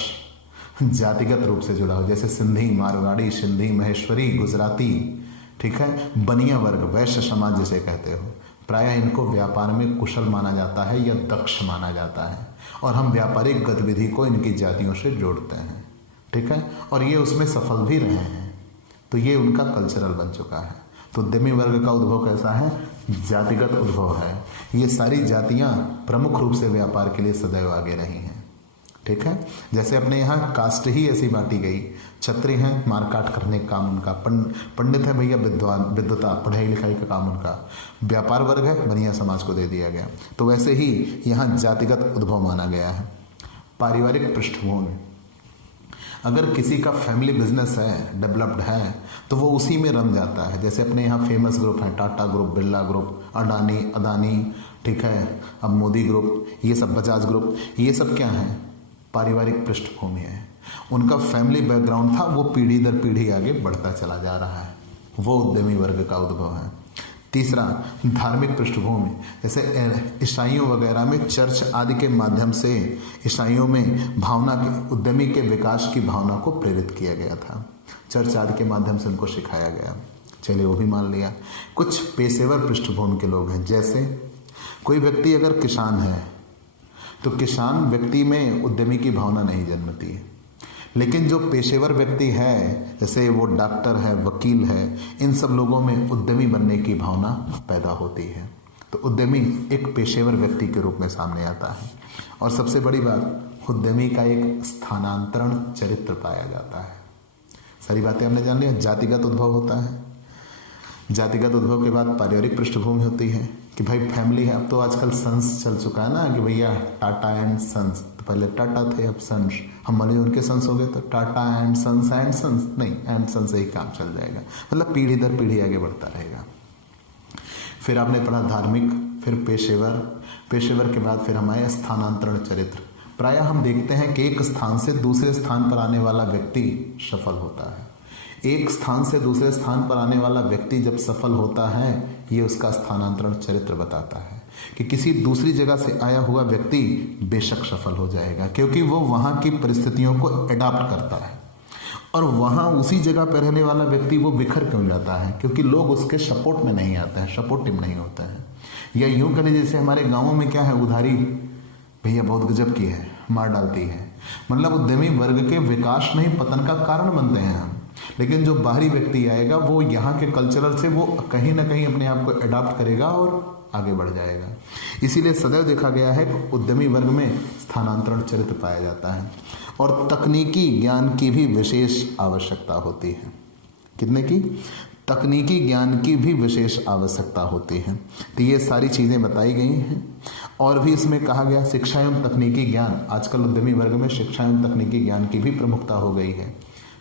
जातिगत रूप से जुड़ा हो। जैसे सिंधी, मारवाड़ी, सिंधी, महेश्वरी, गुजराती, ठीक है, बनिया वर्ग, वैश्य समाज जिसे कहते हो, प्रायः इनको व्यापार में कुशल माना जाता है या दक्ष माना जाता है और हम व्यापारिक गतिविधि को इनकी जातियों से जोड़ते हैं। ठीक है, और ये उसमें सफल भी रहे हैं। तो ये उनका कल्चरल बन चुका है। तो उद्यमी वर्ग का उद्भव कैसा है? जातिगत उद्भव है। ये सारी जातियां प्रमुख रूप से व्यापार के लिए सदैव आगे रही हैं। ठीक है, जैसे अपने यहाँ कास्ट ही ऐसी बांटी गई। क्षत्रिय हैं, मारकाट करने का काम उनका, पंडित है भैया, विद्वान, विद्वता, पढ़ाई लिखाई का काम उनका, व्यापार वर्ग है, बनिया समाज को दे दिया गया। तो वैसे ही यहाँ जातिगत उद्भव माना गया है। पारिवारिक पृष्ठभूमि, अगर किसी का फैमिली बिजनेस है, डेवलप्ड है, तो वो उसी में रम जाता है। जैसे अपने यहाँ फेमस ग्रुप हैं, टाटा ग्रुप, बिरला ग्रुप, अडानी, ठीक है, अब मोदी ग्रुप, ये सब बजाज ग्रुप, ये सब क्या है? पारिवारिक पृष्ठभूमि है। उनका फैमिली बैकग्राउंड था, वो पीढ़ी दर पीढ़ी आगे बढ़ता चला जा रहा है। वो उद्यमी वर्ग का उद्भव है। तीसरा, धार्मिक पृष्ठभूमि, जैसे ईसाइयों वगैरह में चर्च आदि के माध्यम से ईसाइयों में भावना के, उद्यमी के विकास की भावना को प्रेरित किया गया था। चर्च आदि के माध्यम से उनको सिखाया गया। चलिए, वो भी मान लिया। कुछ पेशेवर पृष्ठभूमि के लोग हैं, जैसे कोई व्यक्ति अगर किसान है तो किसान व्यक्ति में उद्यमी की भावना नहीं जन्मती है। लेकिन जो पेशेवर व्यक्ति है, जैसे वो डॉक्टर है, वकील है, इन सब लोगों में उद्यमी बनने की भावना पैदा होती है। तो उद्यमी एक पेशेवर व्यक्ति के रूप में सामने आता है। और सबसे बड़ी बात, उद्यमी का एक स्थानांतरण चरित्र पाया जाता है। सारी बातें हमने जान ली। जातिगत उद्भव होता है। जातिगत उद्भव के बाद पारिवारिक पृष्ठभूमि होती है कि भाई फैमिली है। अब तो आजकल सन्स चल चुका है ना कि भैया टाटा एंड सन्स, तो पहले टाटा थे अब सन्स, हम मान लीजिए उनके सन्स हो गए तो टाटा एंड सन्स नहीं, एंड सन्स से ही काम चल जाएगा, मतलब पीढ़ी दर पीढ़ी आगे बढ़ता रहेगा। फिर आपने पढ़ा धार्मिक, फिर पेशेवर, पेशेवर के बाद फिर हमारे स्थानांतरण चरित्र। प्रायः हम देखते हैं कि एक स्थान से दूसरे स्थान पर आने वाला व्यक्ति सफल होता है। एक स्थान से दूसरे स्थान पर आने वाला व्यक्ति जब सफल होता है, ये उसका स्थानांतरण चरित्र बताता है कि किसी दूसरी जगह से आया हुआ व्यक्ति बेशक सफल हो जाएगा, क्योंकि वो वहाँ की परिस्थितियों को अडॉप्ट करता है। और वहाँ उसी जगह पर रहने वाला व्यक्ति वो बिखर क्यों जाता है? क्योंकि लोग उसके सपोर्ट में नहीं आते हैं, सपोर्टिव नहीं होता है। या यूं करें जैसे हमारे गाँवों में क्या है, उधारी भैया बहुत गजब की है, मार डालती है। मतलब उद्यमी वर्ग के विकास नहीं पतन का कारण बनते हैं हम। लेकिन जो बाहरी व्यक्ति आएगा वो यहाँ के कल्चरल से वो कहीं ना कहीं अपने आप को अडॉप्ट करेगा और आगे बढ़ जाएगा। इसीलिए सदैव देखा गया है कि उद्यमी वर्ग में स्थानांतरण चरित्र पाया जाता है। और तकनीकी ज्ञान की भी विशेष आवश्यकता होती है। कितने की? तकनीकी ज्ञान की भी विशेष आवश्यकता होती है। तो ये सारी चीज़ें बताई गई हैं। और भी इसमें कहा गया शिक्षा एवं तकनीकी ज्ञान। आजकल उद्यमी वर्ग में शिक्षा एवं तकनीकी ज्ञान की भी प्रमुखता हो गई है।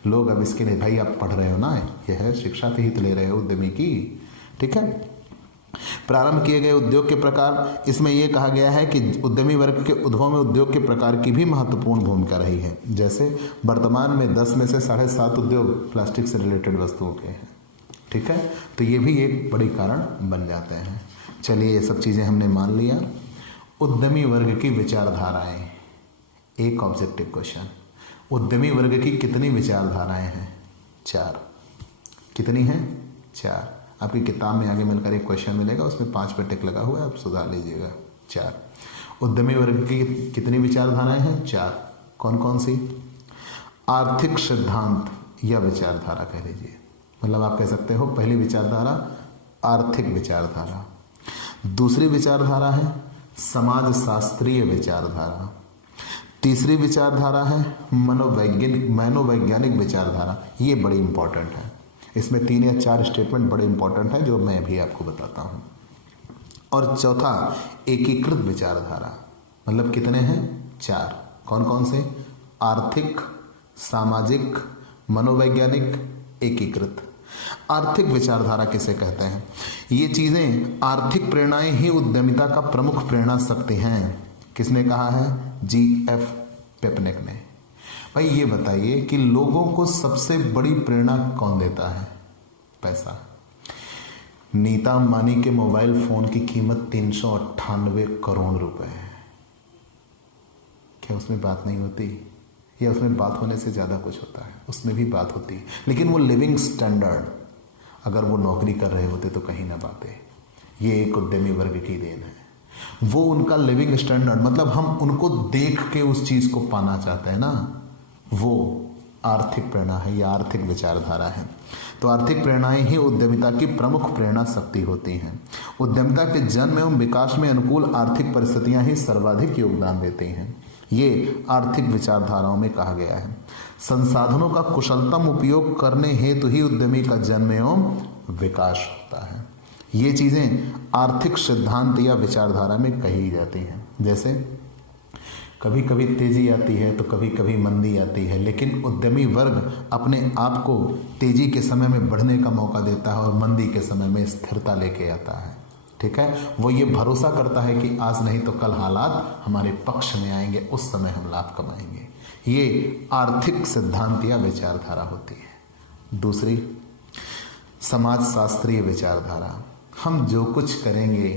लोग अब इसके लिए, भाई आप पढ़ रहे हो ना, यह है शिक्षा के हित ले रहे हो उद्यमी की, ठीक है। प्रारंभ किए गए उद्योग के प्रकार, इसमें यह कहा गया है कि उद्यमी वर्ग के उद्भव में उद्योग के प्रकार की भी महत्वपूर्ण भूमिका रही है। जैसे वर्तमान में 10 में से 7.5 उद्योग प्लास्टिक से रिलेटेड वस्तुओं के हैं, ठीक है। तो ये भी एक बड़ी कारण बन जाते हैं। चलिए ये सब चीज़ें हमने मान लिया। उद्यमी वर्ग की विचारधाराएं, एक ऑब्जेक्टिव क्वेश्चन। उद्यमी वर्ग की कितनी विचारधाराएं हैं? 4। कितनी हैं? 4। आपकी किताब में आगे मिलकर एक क्वेश्चन मिलेगा, उसमें 5 पे टिक लगा हुआ है, आप सुधार लीजिएगा। 4 उद्यमी वर्ग की कितनी विचारधाराएं हैं? 4। कौन कौन सी? आर्थिक सिद्धांत या विचारधारा कह लीजिए, मतलब आप कह सकते हो पहली विचारधारा आर्थिक विचारधारा, दूसरी विचारधारा है समाज शास्त्रीय विचारधारा, तीसरी विचारधारा है मनोवैज्ञानिक विचारधारा। ये बड़ी इंपॉर्टेंट है। इसमें 3 या 4 स्टेटमेंट बड़े इंपॉर्टेंट हैं जो मैं भी आपको बताता हूँ। और चौथा एकीकृत विचारधारा, मतलब कितने हैं? 4। कौन कौन से? आर्थिक, सामाजिक, मनोवैज्ञानिक, एकीकृत। आर्थिक विचारधारा किसे कहते हैं? ये चीजें, आर्थिक प्रेरणाएं ही उद्यमिता का प्रमुख प्रेरणा शक्ति हैं। किसने कहा है? G.F. पेपनेक ने। भाई ये बताइए कि लोगों को सबसे बड़ी प्रेरणा कौन देता है? पैसा। नीता अंबानी के मोबाइल फोन की कीमत 398 करोड़ रुपए है। क्या उसमें बात नहीं होती? या उसमें बात होने से ज़्यादा कुछ होता है? उसमें भी बात होती है, लेकिन वो लिविंग स्टैंडर्ड, अगर वो नौकरी कर रहे होते तो कहीं ना बातें। ये एक उद्यमी वर्ग की देन है। वो उनका लिविंग स्टैंडर्ड, मतलब हम उनको देख के उस चीज़ को पाना चाहते हैं ना, वो आर्थिक प्रेरणा है या आर्थिक विचारधारा है। तो आर्थिक प्रेरणाएं ही उद्यमिता की प्रमुख प्रेरणा शक्ति होती हैं। उद्यमिता के जन्म एवं विकास में अनुकूल आर्थिक परिस्थितियां ही सर्वाधिक योगदान देती हैं। ये आर्थिक विचारधाराओं में कहा गया है। संसाधनों का कुशलतम उपयोग करने हेतु ही उद्यमी का जन्म एवं विकास होता है। ये चीज़ें आर्थिक सिद्धांत या विचारधारा में कही जाती हैं। जैसे कभी कभी तेजी आती है तो कभी कभी मंदी आती है, लेकिन उद्यमी वर्ग अपने आप को तेजी के समय में बढ़ने का मौका देता है और मंदी के समय में स्थिरता लेके आता है, ठीक है। वो ये भरोसा करता है कि आज नहीं तो कल हालात हमारे पक्ष में आएंगे, उस समय हम लाभ कमाएंगे। ये आर्थिक सिद्धांत या विचारधारा होती है। दूसरी समाज शास्त्रीय विचारधारा। हम जो कुछ करेंगे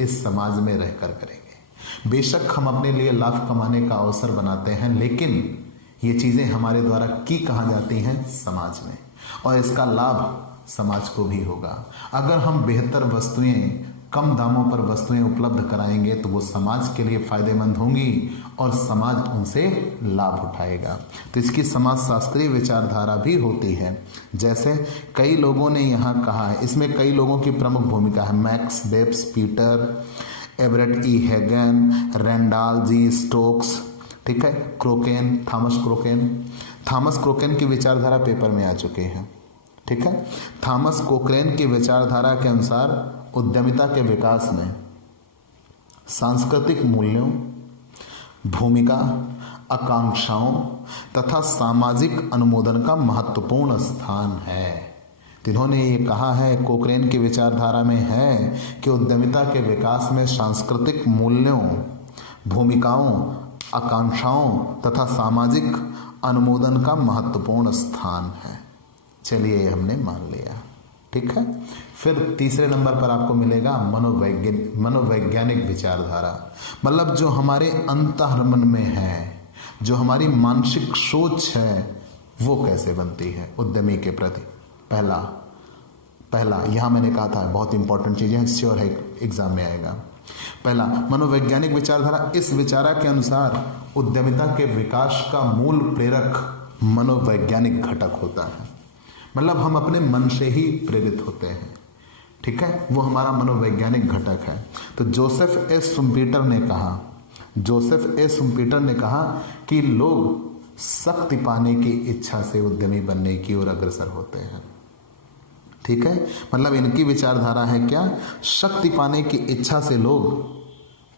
इस समाज में रहकर करेंगे। बेशक हम अपने लिए लाभ कमाने का अवसर बनाते हैं, लेकिन ये चीज़ें हमारे द्वारा की कहाँ जाती हैं? समाज में, और इसका लाभ समाज को भी होगा। अगर हम बेहतर वस्तुएं, कम दामों पर वस्तुएं उपलब्ध कराएंगे तो वो समाज के लिए फायदेमंद होंगी और समाज उनसे लाभ उठाएगा। तो इसकी समाज शास्त्रीय विचारधारा भी होती है। जैसे कई लोगों ने यहाँ कहा है, इसमें कई लोगों की प्रमुख भूमिका है। मैक्स वेब्स, पीटर एवरेट ई हैगन, रैंडाल जी स्टोक्स, ठीक है, क्रोकेन, थॉमस क्रोकेन की विचारधारा पेपर में आ चुके हैं। ठीक है, थॉमस क्रोकेन की विचारधारा के अनुसार उद्यमिता के विकास में सांस्कृतिक मूल्यों, भूमिका, आकांक्षाओं तथा सामाजिक अनुमोदन का महत्वपूर्ण स्थान है। जिन्होंने ये कहा है, कोक्रेन की विचारधारा में है कि उद्यमिता के विकास में सांस्कृतिक मूल्यों, भूमिकाओं, आकांक्षाओं तथा सामाजिक अनुमोदन का महत्वपूर्ण स्थान है। चलिए हमने मान लिया। ठीक है, फिर तीसरे नंबर पर आपको मिलेगा मनोवैज्ञानिक विचारधारा। मतलब जो हमारे अंतर्मन में है, जो हमारी मानसिक सोच है, वो कैसे बनती है उद्यमी के प्रति। पहला यहाँ मैंने कहा था बहुत इंपॉर्टेंट चीज़ें हैं, श्योर है एग्जाम में आएगा। पहला, मनोवैज्ञानिक विचारधारा। इस विचारा के अनुसार उद्यमिता के विकास का मूल प्रेरक मनोवैज्ञानिक घटक होता है। मतलब हम अपने मन से ही प्रेरित होते हैं। ठीक है, वो हमारा मनोवैज्ञानिक घटक है। तो जोसेफ ए शुम्पीटर ने कहा कि लोग शक्ति पाने की इच्छा से उद्यमी बनने की ओर अग्रसर होते हैं। ठीक है, मतलब इनकी विचारधारा है क्या, शक्ति पाने की इच्छा से लोग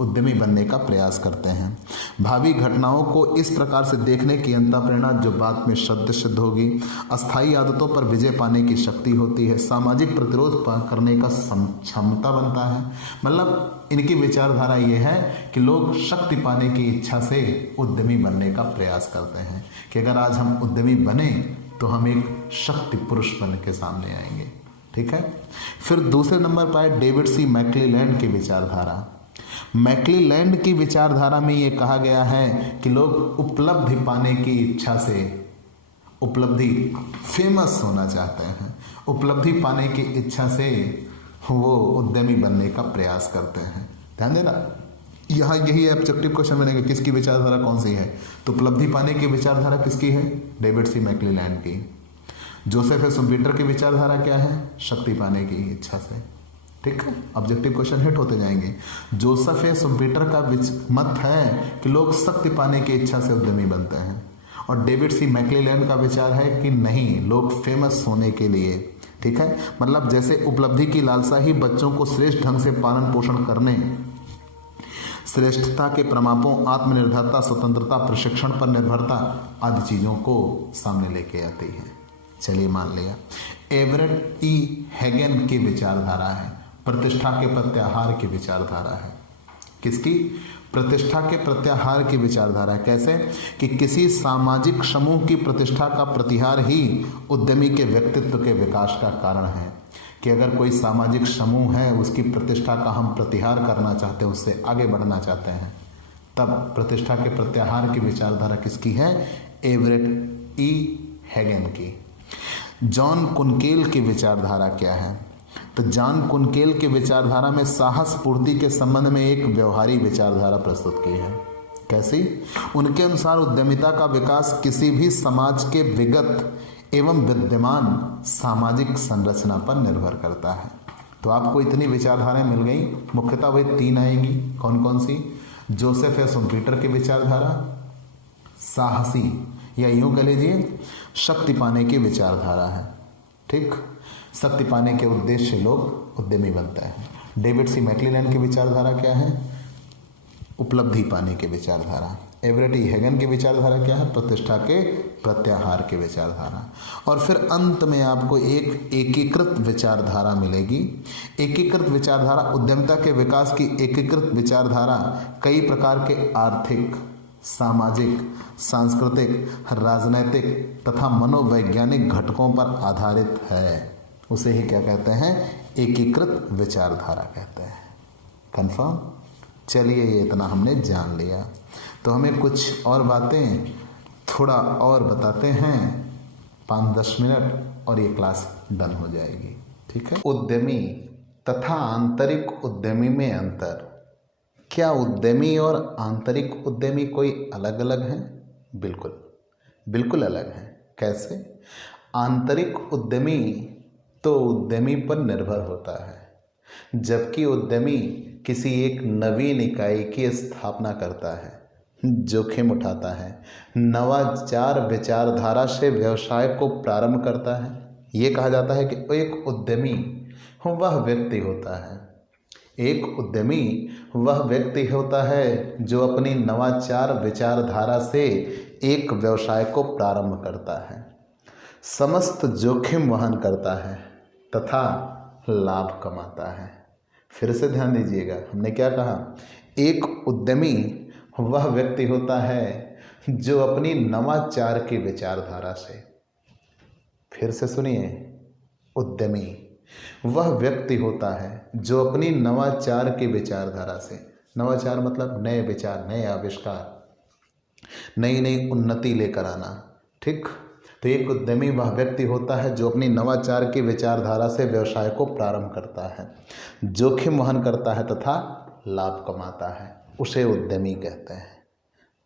उद्यमी बनने का प्रयास करते हैं। भावी घटनाओं को इस प्रकार से देखने की अंतःप्रेरणा जो बाद में सिद्ध होगी। अस्थायी आदतों पर विजय पाने की शक्ति होती है। सामाजिक प्रतिरोध करने का क्षमता बनता है। मतलब इनकी विचारधारा ये है कि लोग शक्ति पाने की इच्छा से उद्यमी बनने का प्रयास करते हैं कि अगर आज हम उद्यमी बने तो हम एक शक्ति पुरुष बन के सामने आएंगे। ठीक है, फिर दूसरे नंबर पर है डेविड सी मैक्क्लेलैंड की विचारधारा। मैक्क्लेलैंड की विचारधारा में ये कहा गया है कि लोग उपलब्धि पाने की इच्छा से, फेमस होना चाहते हैं, उपलब्धि पाने की इच्छा से वो उद्यमी बनने का प्रयास करते हैं। ध्यान देना, यहाँ यही ऑब्जेक्टिव क्वेश्चन बनेगा, किसकी विचारधारा कौन सी है। तो उपलब्धि पाने की विचारधारा किसकी है, डेविड सी मैक्क्लेलैंड की। जोसेफ ए शुम्पीटर की विचारधारा क्या है, शक्ति पाने की इच्छा से। ठीक है, ऑब्जेक्टिव क्वेश्चन हिट होते जाएंगे। जोसेफ ए शुम्पीटर का मत है कि लोग शक्ति पाने की इच्छा से उद्यमी बनते हैं, और डेविड सी मैक्क्लेलैंड का विचार है कि नहीं, लोग फेमस होने के लिए। ठीक है, मतलब जैसे उपलब्धि की लालसा ही बच्चों को श्रेष्ठ ढंग से पालन पोषण करने, श्रेष्ठता के प्रमापों, आत्मनिर्भरता, स्वतंत्रता, प्रशिक्षण पर निर्भरता आदि चीजों को सामने लेके आती है। चलिए मान लिया। एवरेट ई हेगन की विचारधारा है, प्रतिष्ठा के प्रत्याहार की विचारधारा है। किसकी, प्रतिष्ठा के प्रत्याहार की विचारधारा। कैसे कि किसी सामाजिक समूह की प्रतिष्ठा का प्रतिहार ही उद्यमी के व्यक्तित्व के विकास का कारण है। कि अगर कोई सामाजिक समूह है, उसकी प्रतिष्ठा का हम प्रतिहार करना चाहते हैं, उससे आगे बढ़ना चाहते हैं, तब प्रतिष्ठा के प्रत्याहार की विचारधारा किसकी है, एवरेट ई हेगन की। जॉन कुनकेल की विचारधारा क्या है, तो जॉन कुनकेल की विचारधारा में साहस पूर्ति के संबंध में एक व्यवहारिक विचारधारा प्रस्तुत की है। कैसी, उनके अनुसार उद्यमिता का विकास किसी भी समाज के विगत एवं विद्यमान सामाजिक संरचना पर निर्भर करता है। तो आपको इतनी विचारधाराएं मिल गई, मुख्यतः वही तीन आएंगी। कौन कौन सी, जोसेफ ए शुम्पीटर की विचारधारा, साहसी या यूं कह लीजिए शक्ति पाने की विचारधारा है। ठीक, शक्ति पाने के उद्देश्य से लोग उद्यमी बनते हैं। डेविड सी मैक्क्लेलैंड की विचारधारा क्या है, उपलब्धि पाने की विचारधारा। एवरेट ई हेगन की विचारधारा क्या है, प्रतिष्ठा के प्रत्याहार की विचारधारा। और फिर अंत में आपको एक एकीकृत विचारधारा मिलेगी। एकीकृत विचारधारा, उद्यमिता के विकास की एकीकृत विचारधारा कई प्रकार के आर्थिक, सामाजिक, सांस्कृतिक, राजनैतिक तथा मनोवैज्ञानिक घटकों पर आधारित है। उसे ही क्या कहते हैं, एकीकृत विचारधारा कहते हैं। कंफर्म। चलिए, ये इतना हमने जान लिया, तो हमें कुछ और बातें थोड़ा और बताते हैं, 5-10 मिनट और ये क्लास डन हो जाएगी। ठीक है। उद्यमी तथा आंतरिक उद्यमी में अंतर। क्या उद्यमी और आंतरिक उद्यमी कोई अलग अलग हैं? बिल्कुल अलग हैं। कैसे? आंतरिक उद्यमी तो उद्यमी पर निर्भर होता है, जबकि उद्यमी किसी एक नवीन इकाई की स्थापना करता है, जोखिम उठाता है, नवाचार विचारधारा से व्यवसाय को प्रारंभ करता है। ये कहा जाता है कि एक उद्यमी वह व्यक्ति होता है, एक उद्यमी वह व्यक्ति होता है जो अपनी नवाचार विचारधारा से एक व्यवसाय को प्रारंभ करता है, समस्त जोखिम वहन करता है तथा लाभ कमाता है। फिर से ध्यान दीजिएगा, हमने क्या कहा? एक उद्यमी वह व्यक्ति होता है जो अपनी नवाचार की विचारधारा से, फिर से सुनिए, उद्यमी वह व्यक्ति होता है जो अपनी नवाचार की विचारधारा से, नवाचार मतलब नए विचार, नए आविष्कार, नई नई उन्नति लेकर आना, ठीक। तो एक उद्यमी वह व्यक्ति होता है जो अपनी नवाचार की विचारधारा से व्यवसाय को प्रारंभ करता है, जोखिम वहन करता है तथा लाभ कमाता है, उसे उद्यमी कहते हैं।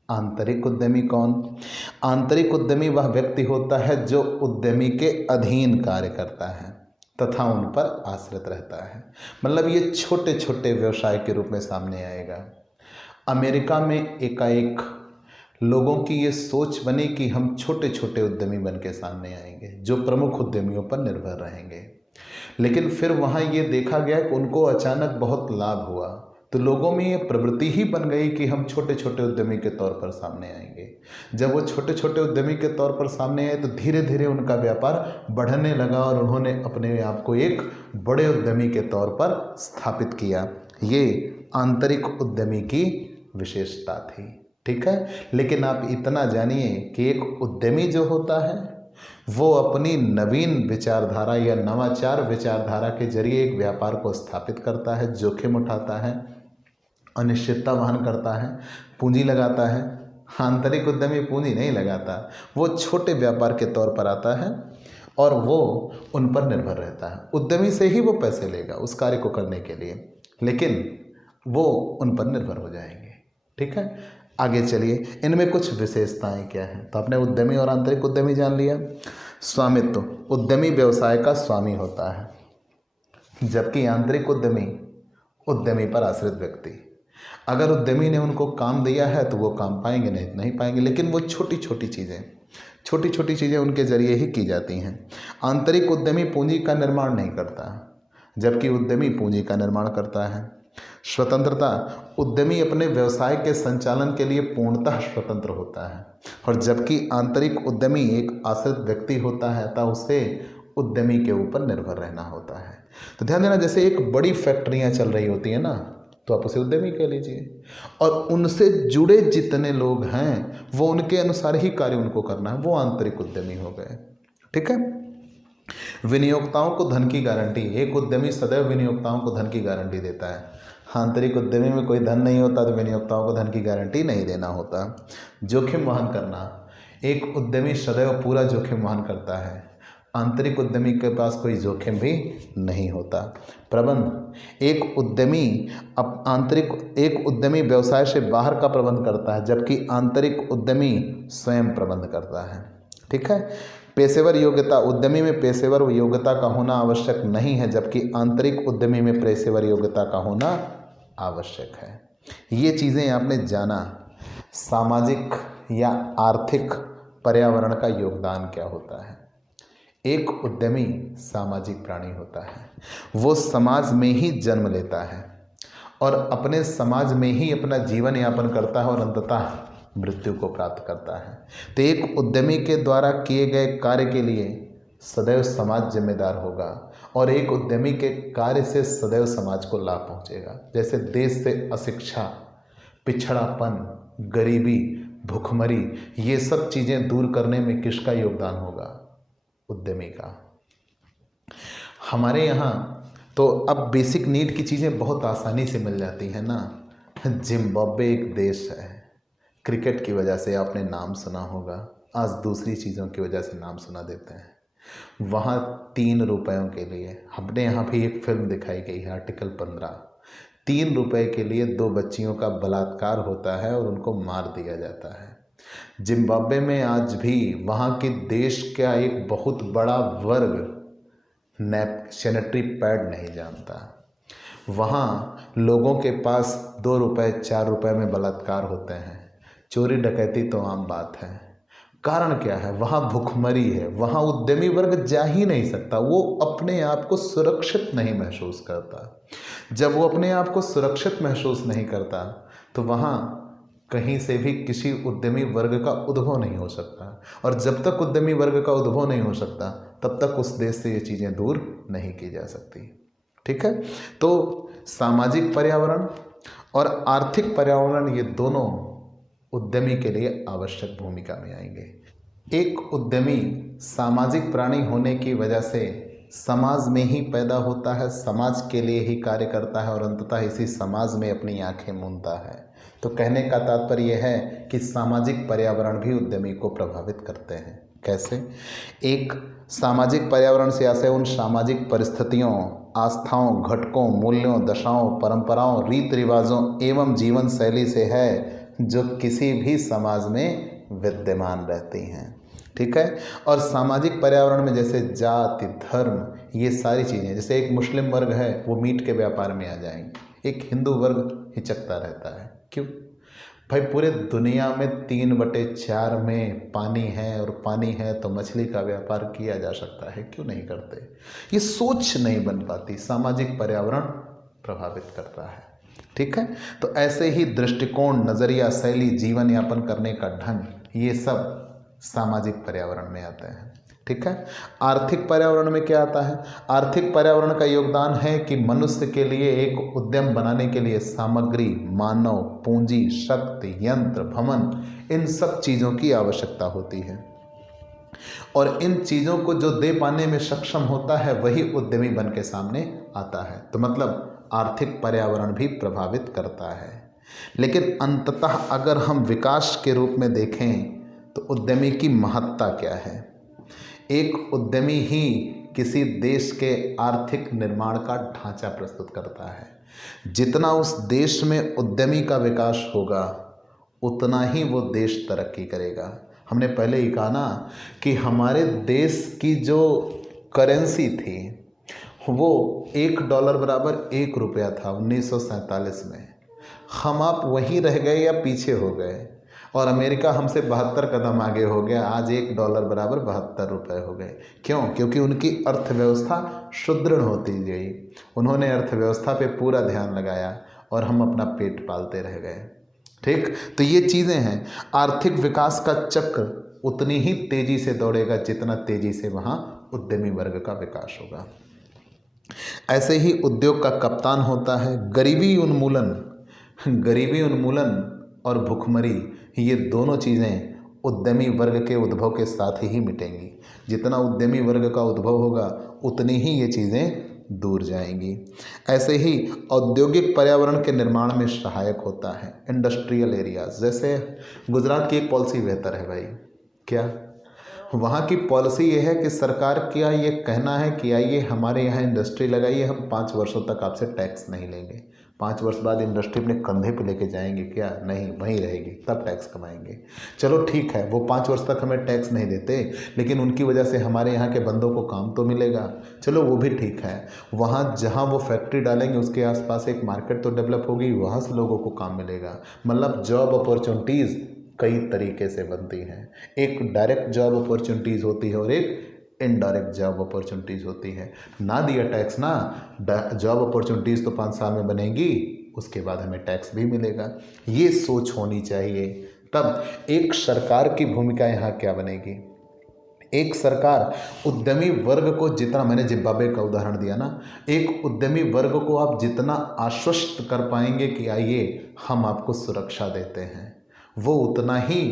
आंतरिक उद्यमी कौन? आंतरिक उद्यमी वह व्यक्ति होता है जो उद्यमी के अधीन कार्य करता है तथा उन पर आश्रित रहता है। मतलब ये छोटे छोटे व्यवसाय के रूप में सामने आएगा। अमेरिका में एकाएक लोगों की ये सोच बनी कि हम छोटे छोटे उद्यमी बन के सामने आएंगे जो प्रमुख उद्यमियों पर निर्भर रहेंगे, लेकिन फिर वहाँ ये देखा गया कि उनको अचानक बहुत लाभ हुआ, तो लोगों में ये प्रवृत्ति ही बन गई कि हम छोटे छोटे उद्यमी के तौर पर सामने आएंगे। जब वो छोटे छोटे उद्यमी के तौर पर सामने आए तो धीरे धीरे उनका व्यापार बढ़ने लगा और उन्होंने अपने आप को एक बड़े उद्यमी के तौर पर स्थापित किया। ये आंतरिक उद्यमी की विशेषता थी, ठीक है। लेकिन आप इतना जानिए कि एक उद्यमी जो होता है वो अपनी नवीन विचारधारा या नवाचार विचारधारा के जरिए एक व्यापार को स्थापित करता है, जोखिम उठाता है, अनिश्चितता वहन करता है, पूंजी लगाता है। आंतरिक उद्यमी पूंजी नहीं लगाता, वो छोटे व्यापार के तौर पर आता है और वो उन पर निर्भर रहता है। उद्यमी से ही वो पैसे लेगा उस कार्य को करने के लिए, लेकिन वो उन पर निर्भर हो जाएंगे, ठीक है। आगे चलिए, इनमें कुछ विशेषताएं क्या हैं। तो आपने उद्यमी और आंतरिक उद्यमी जान लिया। स्वामित्व, उद्यमी व्यवसाय का स्वामी होता है, जबकि आंतरिक उद्यमी उद्यमी पर आश्रित व्यक्ति। अगर उद्यमी ने उनको काम दिया है तो वो काम पाएंगे, नहीं पाएंगे, लेकिन वो छोटी छोटी चीज़ें उनके जरिए ही की जाती हैं। आंतरिक उद्यमी पूंजी का निर्माण नहीं करता, जबकि उद्यमी पूंजी का निर्माण करता है। स्वतंत्रता, उद्यमी अपने व्यवसाय के संचालन के लिए पूर्णतः स्वतंत्र होता है, और जबकि आंतरिक उद्यमी एक आश्रित व्यक्ति होता है अतः उसे उद्यमी के ऊपर निर्भर रहना होता है। तो ध्यान देना, जैसे एक बड़ी फैक्ट्रियां चल रही होती हैं ना, तो आप उसे उद्यमी कह लीजिए, और उनसे जुड़े जितने लोग हैं वो उनके अनुसार ही कार्य उनको करना है, वो आंतरिक उद्यमी हो गए, ठीक है। विनियोक्ताओं को धन की गारंटी, एक उद्यमी सदैव विनियोक्ताओं को धन की गारंटी देता है। आंतरिक उद्यमी में कोई धन नहीं होता तो विनियोक्ताओं को धन की गारंटी नहीं देना होता। जोखिम वहन करना, एक उद्यमी सदैव पूरा जोखिम वहन करता है, आंतरिक उद्यमी के पास कोई जोखिम भी नहीं होता। प्रबंध, एक उद्यमी व्यवसाय से बाहर का प्रबंध करता है, जबकि आंतरिक उद्यमी स्वयं प्रबंध करता है, ठीक है। पेशेवर योग्यता, उद्यमी में पेशेवर योग्यता का होना आवश्यक नहीं है, जबकि आंतरिक उद्यमी में पेशेवर योग्यता का होना आवश्यक है। ये चीज़ें आपने जाना। सामाजिक या आर्थिक पर्यावरण का योगदान क्या होता है। एक उद्यमी सामाजिक प्राणी होता है, वो समाज में ही जन्म लेता है और अपने समाज में ही अपना जीवन यापन करता है और अंततः मृत्यु को प्राप्त करता है। तो एक उद्यमी के द्वारा किए गए कार्य के लिए सदैव समाज जिम्मेदार होगा और एक उद्यमी के कार्य से सदैव समाज को लाभ पहुंचेगा। जैसे देश से अशिक्षा, पिछड़ापन, गरीबी, भुखमरी, ये सब चीज़ें दूर करने में किसका योगदान होगा? उद्यमी का। हमारे यहाँ तो अब बेसिक नीड की चीज़ें बहुत आसानी से मिल जाती हैं ना। जिम्बाब्वे एक देश है, क्रिकेट की वजह से आपने नाम सुना होगा, आज दूसरी चीज़ों की वजह से नाम सुना देते हैं। वहाँ 3 रुपयों के लिए, हमने यहाँ भी एक फिल्म दिखाई गई है आर्टिकल 15, 3 रुपये के लिए 2 बच्चियों का बलात्कार होता है और उनको मार दिया जाता है। जिम्बाब्वे में आज भी वहाँ के देश का एक बहुत बड़ा वर्ग सैनिटरी पैड नहीं जानता। वहाँ लोगों के पास 2 रुपये 4 रुपये में बलात्कार होते हैं, चोरी डकैती तो आम बात है। कारण क्या है? वहाँ भुखमरी है, वहाँ उद्यमी वर्ग जा ही नहीं सकता, वो अपने आप को सुरक्षित नहीं महसूस करता। जब वो अपने आप को सुरक्षित महसूस नहीं करता तो वहाँ कहीं से भी किसी उद्यमी वर्ग का उद्भव नहीं हो सकता, और जब तक उद्यमी वर्ग का उद्भव नहीं हो सकता तब तक उस देश से ये चीज़ें दूर नहीं की जा सकती। ठीक है, तो सामाजिक पर्यावरण और आर्थिक पर्यावरण ये दोनों उद्यमी के लिए आवश्यक भूमिका में आएंगे। एक उद्यमी सामाजिक प्राणी होने की वजह से समाज में ही पैदा होता है, समाज के लिए ही कार्य करता है और अंततः इसी समाज में अपनी आंखें मूंदता है। तो कहने का तात्पर्य यह है कि सामाजिक पर्यावरण भी उद्यमी को प्रभावित करते हैं। कैसे? एक सामाजिक पर्यावरण से आशय उन सामाजिक परिस्थितियों, आस्थाओं, घटकों, मूल्यों, दशाओं, परंपराओं, रीत रिवाजों एवं जीवन शैली से है जो किसी भी समाज में विद्यमान रहती हैं। ठीक है, और सामाजिक पर्यावरण में जैसे जाति, धर्म, ये सारी चीज़ें, जैसे एक मुस्लिम वर्ग है वो मीट के व्यापार में आ जाएंगे, एक हिंदू वर्ग हिचकता रहता है। क्यों भाई? पूरे दुनिया में 3/4 में पानी है, और पानी है तो मछली का व्यापार किया जा सकता है, क्यों नहीं करते? ये सोच नहीं बन पाती, सामाजिक पर्यावरण प्रभावित करता है। ठीक है, तो ऐसे ही दृष्टिकोण, नज़रिया, शैली, जीवन यापन करने का ढंग, ये सब सामाजिक पर्यावरण में आते हैं। ठीक है, आर्थिक पर्यावरण में क्या आता है? आर्थिक पर्यावरण का योगदान है कि मनुष्य के लिए एक उद्यम बनाने के लिए सामग्री, मानव पूंजी, शक्ति, यंत्र, भवन, इन सब चीज़ों की आवश्यकता होती है, और इन चीज़ों को जो दे पाने में सक्षम होता है वही उद्यमी बन के सामने आता है। तो मतलब आर्थिक पर्यावरण भी प्रभावित करता है। लेकिन अंततः अगर हम विकास के रूप में देखें तो उद्यमी की महत्ता क्या है? एक उद्यमी ही किसी देश के आर्थिक निर्माण का ढांचा प्रस्तुत करता है। जितना उस देश में उद्यमी का विकास होगा उतना ही वो देश तरक्की करेगा। हमने पहले ही कहा ना कि हमारे देश की जो करेंसी थी वो $1 बराबर ₹1 था 1947 में। हम आप वहीं रह गए या पीछे हो गए, और अमेरिका हमसे 72 कदम आगे हो गया। आज $1 बराबर ₹72 हो गए। क्यों? क्योंकि उनकी अर्थव्यवस्था सुदृढ़ होती गई, उन्होंने अर्थव्यवस्था पे पूरा ध्यान लगाया और हम अपना पेट पालते रह गए। ठीक, तो ये चीज़ें हैं। आर्थिक विकास का चक्र उतनी ही तेज़ी से दौड़ेगा जितना तेज़ी से वहाँ उद्यमी वर्ग का विकास होगा। ऐसे ही उद्योग का कप्तान होता है गरीबी उन्मूलन। गरीबी उन्मूलन और भुखमरी, ये दोनों चीज़ें उद्यमी वर्ग के उद्भव के साथ ही मिटेंगी। जितना उद्यमी वर्ग का उद्भव होगा उतनी ही ये चीज़ें दूर जाएंगी। ऐसे ही औद्योगिक पर्यावरण के निर्माण में सहायक होता है इंडस्ट्रियल एरियाज। जैसे गुजरात की एक पॉलिसी बेहतर है भाई। क्या? वहाँ की पॉलिसी ये है कि सरकार का ये कहना है कि आइए हमारे यहाँ इंडस्ट्री लगाइए, हम 5 वर्षों तक आपसे टैक्स नहीं लेंगे। 5 वर्ष बाद इंडस्ट्री अपने कंधे पे लेके जाएंगे क्या? नहीं, वहीं रहेगी, तब टैक्स कमाएंगे। चलो ठीक है, वो 5 वर्ष तक हमें टैक्स नहीं देते, लेकिन उनकी वजह से हमारे यहाँ के बंदों को काम तो मिलेगा। चलो वो भी ठीक है। वहाँ जहाँ वो फैक्ट्री डालेंगे उसके आसपास एक मार्केट तो डेवलप होगी, वहाँ से लोगों को काम मिलेगा। मतलब जॉब अपॉर्चुनिटीज़ कई तरीके से बनती हैं। एक डायरेक्ट जॉब अपॉर्चुनिटीज़ होती है और एक इनडायरेक्ट जॉब अपॉर्चुनिटीज़ होती है। ना दिया टैक्स ना, जॉब अपॉर्चुनिटीज़ तो 5 साल में बनेगी, उसके बाद हमें टैक्स भी मिलेगा। ये सोच होनी चाहिए। तब एक सरकार की भूमिका यहाँ क्या बनेगी? एक सरकार उद्यमी वर्ग को जितना, मैंने जिम्बाब्वे का उदाहरण दिया ना, एक उद्यमी वर्ग को आप जितना आश्वस्त कर पाएंगे कि आइए हम आपको सुरक्षा देते हैं, वो उतना ही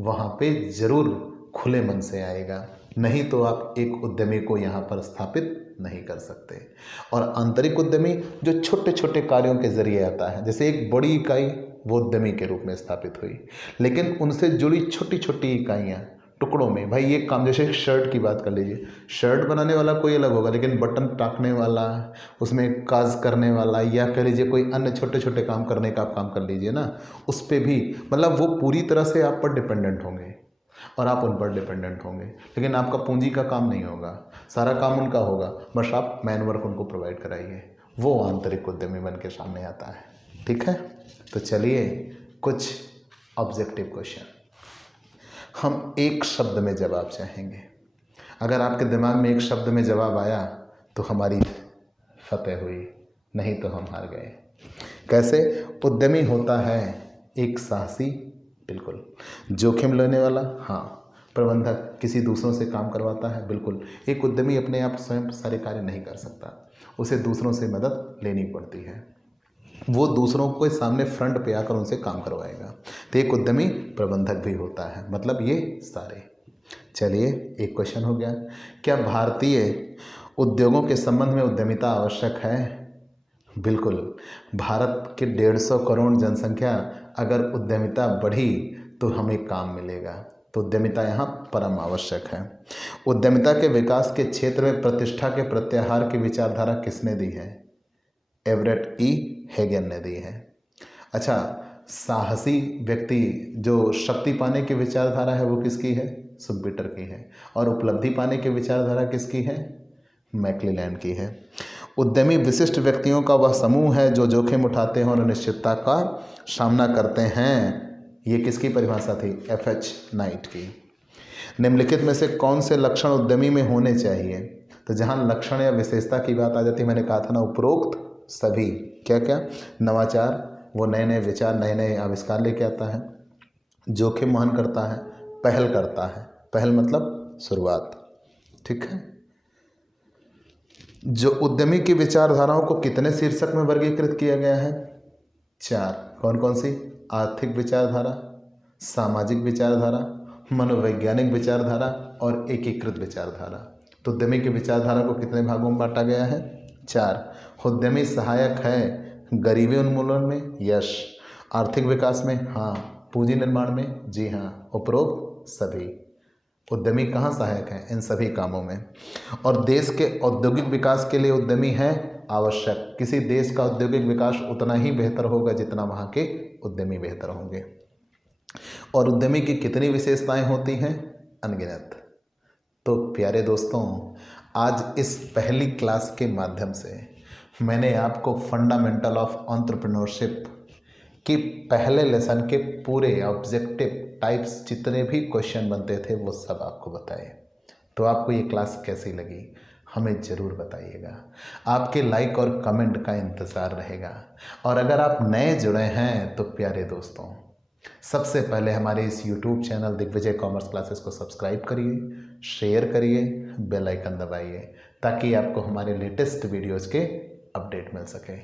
वहाँ पे ज़रूर खुले मन से आएगा। नहीं तो आप एक उद्यमी को यहाँ पर स्थापित नहीं कर सकते। और आंतरिक उद्यमी जो छोटे छोटे कार्यों के जरिए आता है, जैसे एक बड़ी इकाई वो उद्यमी के रूप में स्थापित हुई, लेकिन उनसे जुड़ी छोटी छोटी इकाइयाँ टुकड़ों में, भाई ये काम, जैसे शर्ट की बात कर लीजिए, शर्ट बनाने वाला कोई अलग होगा, लेकिन बटन टाँकने वाला, उसमें काज करने वाला, या कह लीजिए कोई अन्य छोटे छोटे काम करने का आप काम कर लीजिए ना, उस पर भी मतलब वो पूरी तरह से आप पर डिपेंडेंट होंगे और आप उन पर डिपेंडेंट होंगे, लेकिन आपका पूंजी का काम नहीं होगा, सारा काम उनका होगा, बस आप मैन वर्क उनको प्रोवाइड कराइए। वो आंतरिक उद्यमी बन के सामने आता है। ठीक है, तो चलिए कुछ ऑब्जेक्टिव क्वेश्चन। हम एक शब्द में जवाब चाहेंगे। अगर आपके दिमाग में एक शब्द में जवाब आया तो हमारी फतेह हुई, नहीं तो हम हार गए। कैसे? उद्यमी होता है एक साहसी, बिल्कुल। जोखिम लेने वाला, हाँ। प्रबंधक, किसी दूसरों से काम करवाता है, बिल्कुल। एक उद्यमी अपने आप स्वयं सारे कार्य नहीं कर सकता, उसे दूसरों से मदद लेनी पड़ती है। वो दूसरों को सामने फ्रंट पे आकर उनसे काम करवाएगा। तो एक उद्यमी प्रबंधक भी होता है, मतलब ये सारे। चलिए, एक क्वेश्चन हो गया। क्या भारतीय उद्योगों के संबंध में उद्यमिता आवश्यक है? बिल्कुल। भारत के 150 करोड़ जनसंख्या, अगर उद्यमिता बढ़ी तो हमें काम मिलेगा। तो उद्यमिता यहाँ परम आवश्यक है। उद्यमिता के विकास के क्षेत्र में प्रतिष्ठा के प्रत्याहार की विचारधारा किसने दी है? एवरेट ई हेगन ने दी है। अच्छा, साहसी व्यक्ति जो शक्ति पाने की विचारधारा है वो किसकी है? सुब्बीटर की है। और उपलब्धि पाने की विचारधारा किसकी है? मैक्लेलैंड की है। उद्यमी विशिष्ट व्यक्तियों का वह समूह है जो जोखिम उठाते हैं और अनिश्चितता का सामना करते हैं। ये किसकी परिभाषा थी? एफ.एच. नाइट की। निम्नलिखित में से कौन से लक्षण उद्यमी में होने चाहिए? तो जहाँ लक्षण या विशेषता की बात आ जाती है, मैंने कहा था ना, उपरोक्त सभी। क्या क्या? नवाचार, वो नए नए विचार, नए नए आविष्कार लेके आता है। जोखिम वहन करता है, पहल करता है। पहल मतलब शुरुआत, ठीक है। जो उद्यमी की विचारधाराओं को कितने शीर्षक में वर्गीकृत किया गया है? 4। कौन कौन सी? आर्थिक विचारधारा, सामाजिक विचारधारा, मनोवैज्ञानिक विचारधारा और एकीकृत विचारधारा। तो उद्यमी की विचारधारा को कितने भागों में बांटा गया है? 4। उद्यमी सहायक है गरीबी उन्मूलन में, यश। आर्थिक विकास में, हाँ। पूंजी निर्माण में, जी हाँ। उपरोक्त सभी। उद्यमी कहाँ सहायक है? इन सभी कामों में। और देश के औद्योगिक विकास के लिए उद्यमी है आवश्यक। किसी देश का औद्योगिक विकास उतना ही बेहतर होगा जितना वहाँ के उद्यमी बेहतर होंगे। और उद्यमी की कितनी विशेषताएं होती हैं? अनगिनत। तो प्यारे दोस्तों, आज इस पहली क्लास के माध्यम से मैंने आपको फंडामेंटल ऑफ एंटरप्रेन्योरशिप कि पहले लेसन के पूरे ऑब्जेक्टिव टाइप्स जितने भी क्वेश्चन बनते थे वो सब आपको बताए। तो आपको ये क्लास कैसी लगी हमें ज़रूर बताइएगा। आपके लाइक और कमेंट का इंतज़ार रहेगा। और अगर आप नए जुड़े हैं तो प्यारे दोस्तों, सबसे पहले हमारे इस YouTube channel Digvijay commerce classes को सब्सक्राइब करिए, शेयर करिए, बेल आइकन दबाइए ताकि आपको हमारे लेटेस्ट वीडियोज़ के अपडेट मिल सके।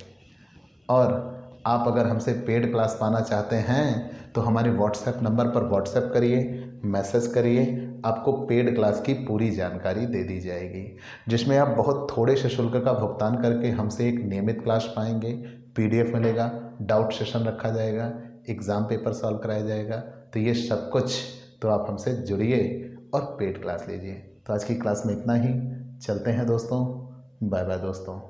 और आप अगर हमसे पेड क्लास पाना चाहते हैं तो हमारे व्हाट्सएप नंबर पर व्हाट्सएप करिए, मैसेज करिए, आपको पेड क्लास की पूरी जानकारी दे दी जाएगी, जिसमें आप बहुत थोड़े से शुल्क का भुगतान करके हमसे एक नियमित क्लास पाएंगे। PDF मिलेगा, डाउट सेशन रखा जाएगा, एग्ज़ाम पेपर सॉल्व कराया जाएगा। तो ये सब कुछ तो आप हमसे जुड़िए और पेड क्लास लीजिए। तो आज की क्लास में इतना ही। चलते हैं दोस्तों, बाय बाय दोस्तों।